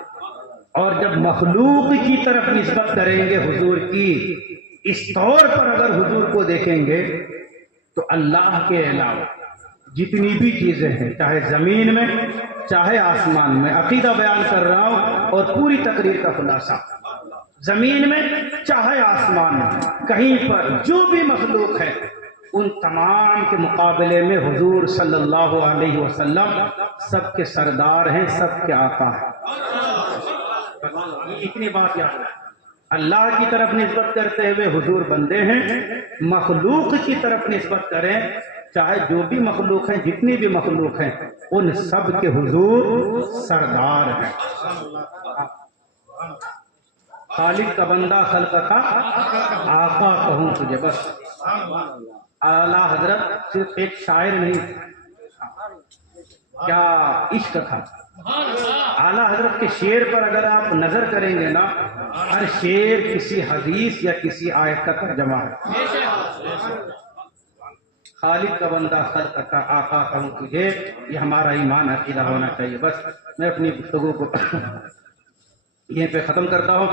اور جب مخلوق کی طرف نسبت کریں گے حضور کی، اس طور پر اگر حضور کو دیکھیں گے تو اللہ کے علاوہ جتنی بھی چیزیں ہیں، چاہے زمین میں چاہے آسمان میں، عقیدہ بیان کر رہا ہوں اور پوری تقریر کا خلاصہ، زمین میں چاہے آسمان میں، کہیں پر جو بھی مخلوق ہے ان تمام کے مقابلے میں حضور صلی اللہ علیہ وسلم سب کے سردار ہیں، سب کے آقا ہیں۔ اتنی بات یاد ہے، اللہ کی طرف نسبت کرتے ہوئے حضور بندے ہیں، مخلوق کی طرف نسبت کریں چاہے جو بھی مخلوق ہیں، جتنی بھی مخلوق ہیں، ان سب کے حضور سردار ہیں۔ خالق کا بندہ، خلق کا آقا کہوں تجھے، بس۔ اعلیٰ حضرت صرف ایک شاعر نہیں، کیا عشق تھا۔ اعلیٰ حضرت کے شعر پر اگر آپ نظر کریں گے نا، ہر شعر کسی حدیث یا کسی آیت کا ترجمہ ہے۔ خالق کا بندہ، خلق کا آقا کہوں تجھے، یہ ہمارا ایمان عقیدہ ہونا چاہیے۔ بس میں اپنی گفتگو کو یہیں پہ ختم کرتا ہوں۔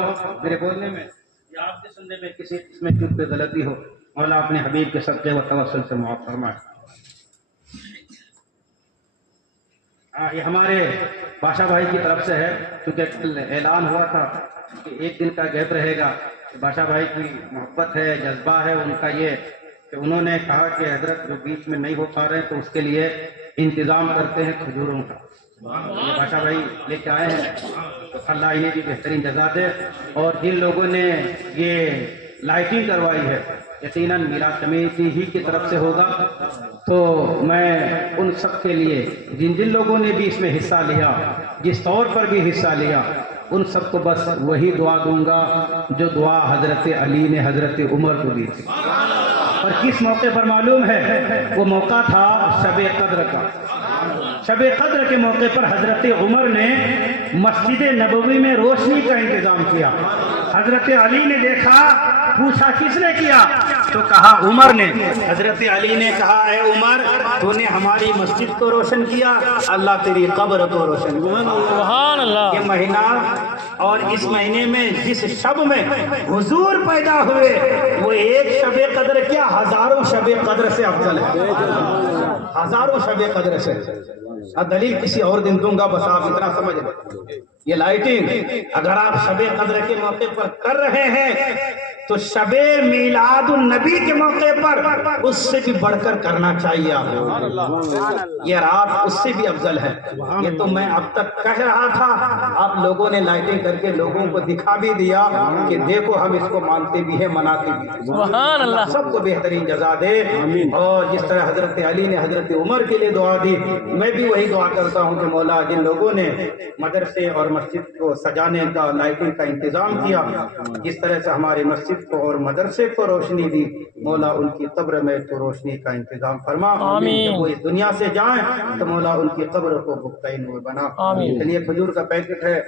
میرے بولنے میں یا آپ کے سننے میں کسی قسم کی کوئی غلطی ہو، مولا اپنے حبیب کے صدقے و توسل سے معاف فرمائے۔ یہ ہمارے بادشاہ بھائی کی طرف سے ہے، کیونکہ کل اعلان ہوا تھا کہ ایک دن کا گیپ رہے گا۔ بادشاہ بھائی کی محبت ہے، جذبہ ہے ان کا، یہ کہ انہوں نے کہا کہ حضرت جو بیچ میں نہیں ہو پا رہے تو اس کے لیے انتظام کرتے ہیں کھجوروں کا۔ بادشاہ بھائی لے کے آئے ہیں، تو اللہ انہیں بھی بہترین جزا دے۔ اور جن لوگوں نے یہ لائٹنگ کروائی ہے، یقیناً میرات کمیٹی ہی کی طرف سے ہوگا، تو میں ان سب کے لیے جن جن لوگوں نے بھی اس میں حصہ لیا، جس طور پر بھی حصہ لیا، ان سب کو بس وہی دعا دوں گا جو دعا حضرت علی نے حضرت عمر کو دی تھی۔ اور کس موقع پر معلوم ہے؟ وہ موقع تھا شب قدر کا۔ شب قدر کے موقع پر حضرت عمر نے مسجد نبوی میں روشنی کا انتظام کیا۔ حضرت علی نے دیکھا، پوچھا کس نے کیا؟ تو کہا عمر نے۔ حضرت علی نے کہا اے عمر، تو نے ہماری مسجد کو روشن کیا، اللہ تیری قبر کو روشن کیا۔ سبحان اللہ۔ یہ مہینہ اور اس مہینے میں جس شب میں حضور پیدا ہوئے، وہ ایک شب قدر کیا ہزاروں شب قدر سے افضل ہے، ہزاروں شب قدر سے۔ دلیل کسی اور دن دوں گا، بس آپ اتنا سمجھ لیں۔ یہ لائٹنگ اگر آپ شب قدر کے موقع پر کر رہے ہیں تو شب میلاد النبی کے موقع پر اس سے بھی بڑھ کر کرنا چاہیے آپ کو۔ یہ رات اس سے بھی افضل ہے۔ یہ تو میں اب تک کہہ رہا تھا، آپ لوگوں نے لائٹیں کر کے لوگوں کو دکھا بھی دیا کہ دیکھو ہم اس کو مانتے بھی ہیں، مناتے بھی ہیں۔ سبحان اللہ۔ سب کو بہترین جزا دے۔ اور جس طرح حضرت علی نے حضرت عمر کے لیے دعا دی، میں بھی وہی دعا کرتا ہوں کہ مولا جن لوگوں نے مدرسے اور مسجد کو سجانے کا، لائٹنگ کا انتظام کیا، جس طرح سے ہمارے مسجد کو اور مدرسے کو روشنی دی، مولا ان کی قبر میں تو روشنی کا انتظام فرما۔ آمین۔ جب وہ اس دنیا سے جائیں تو مولا ان کی قبر کو بختہ نور بنا۔ آمین۔ چلیے کھجور کا پیکٹ ہے۔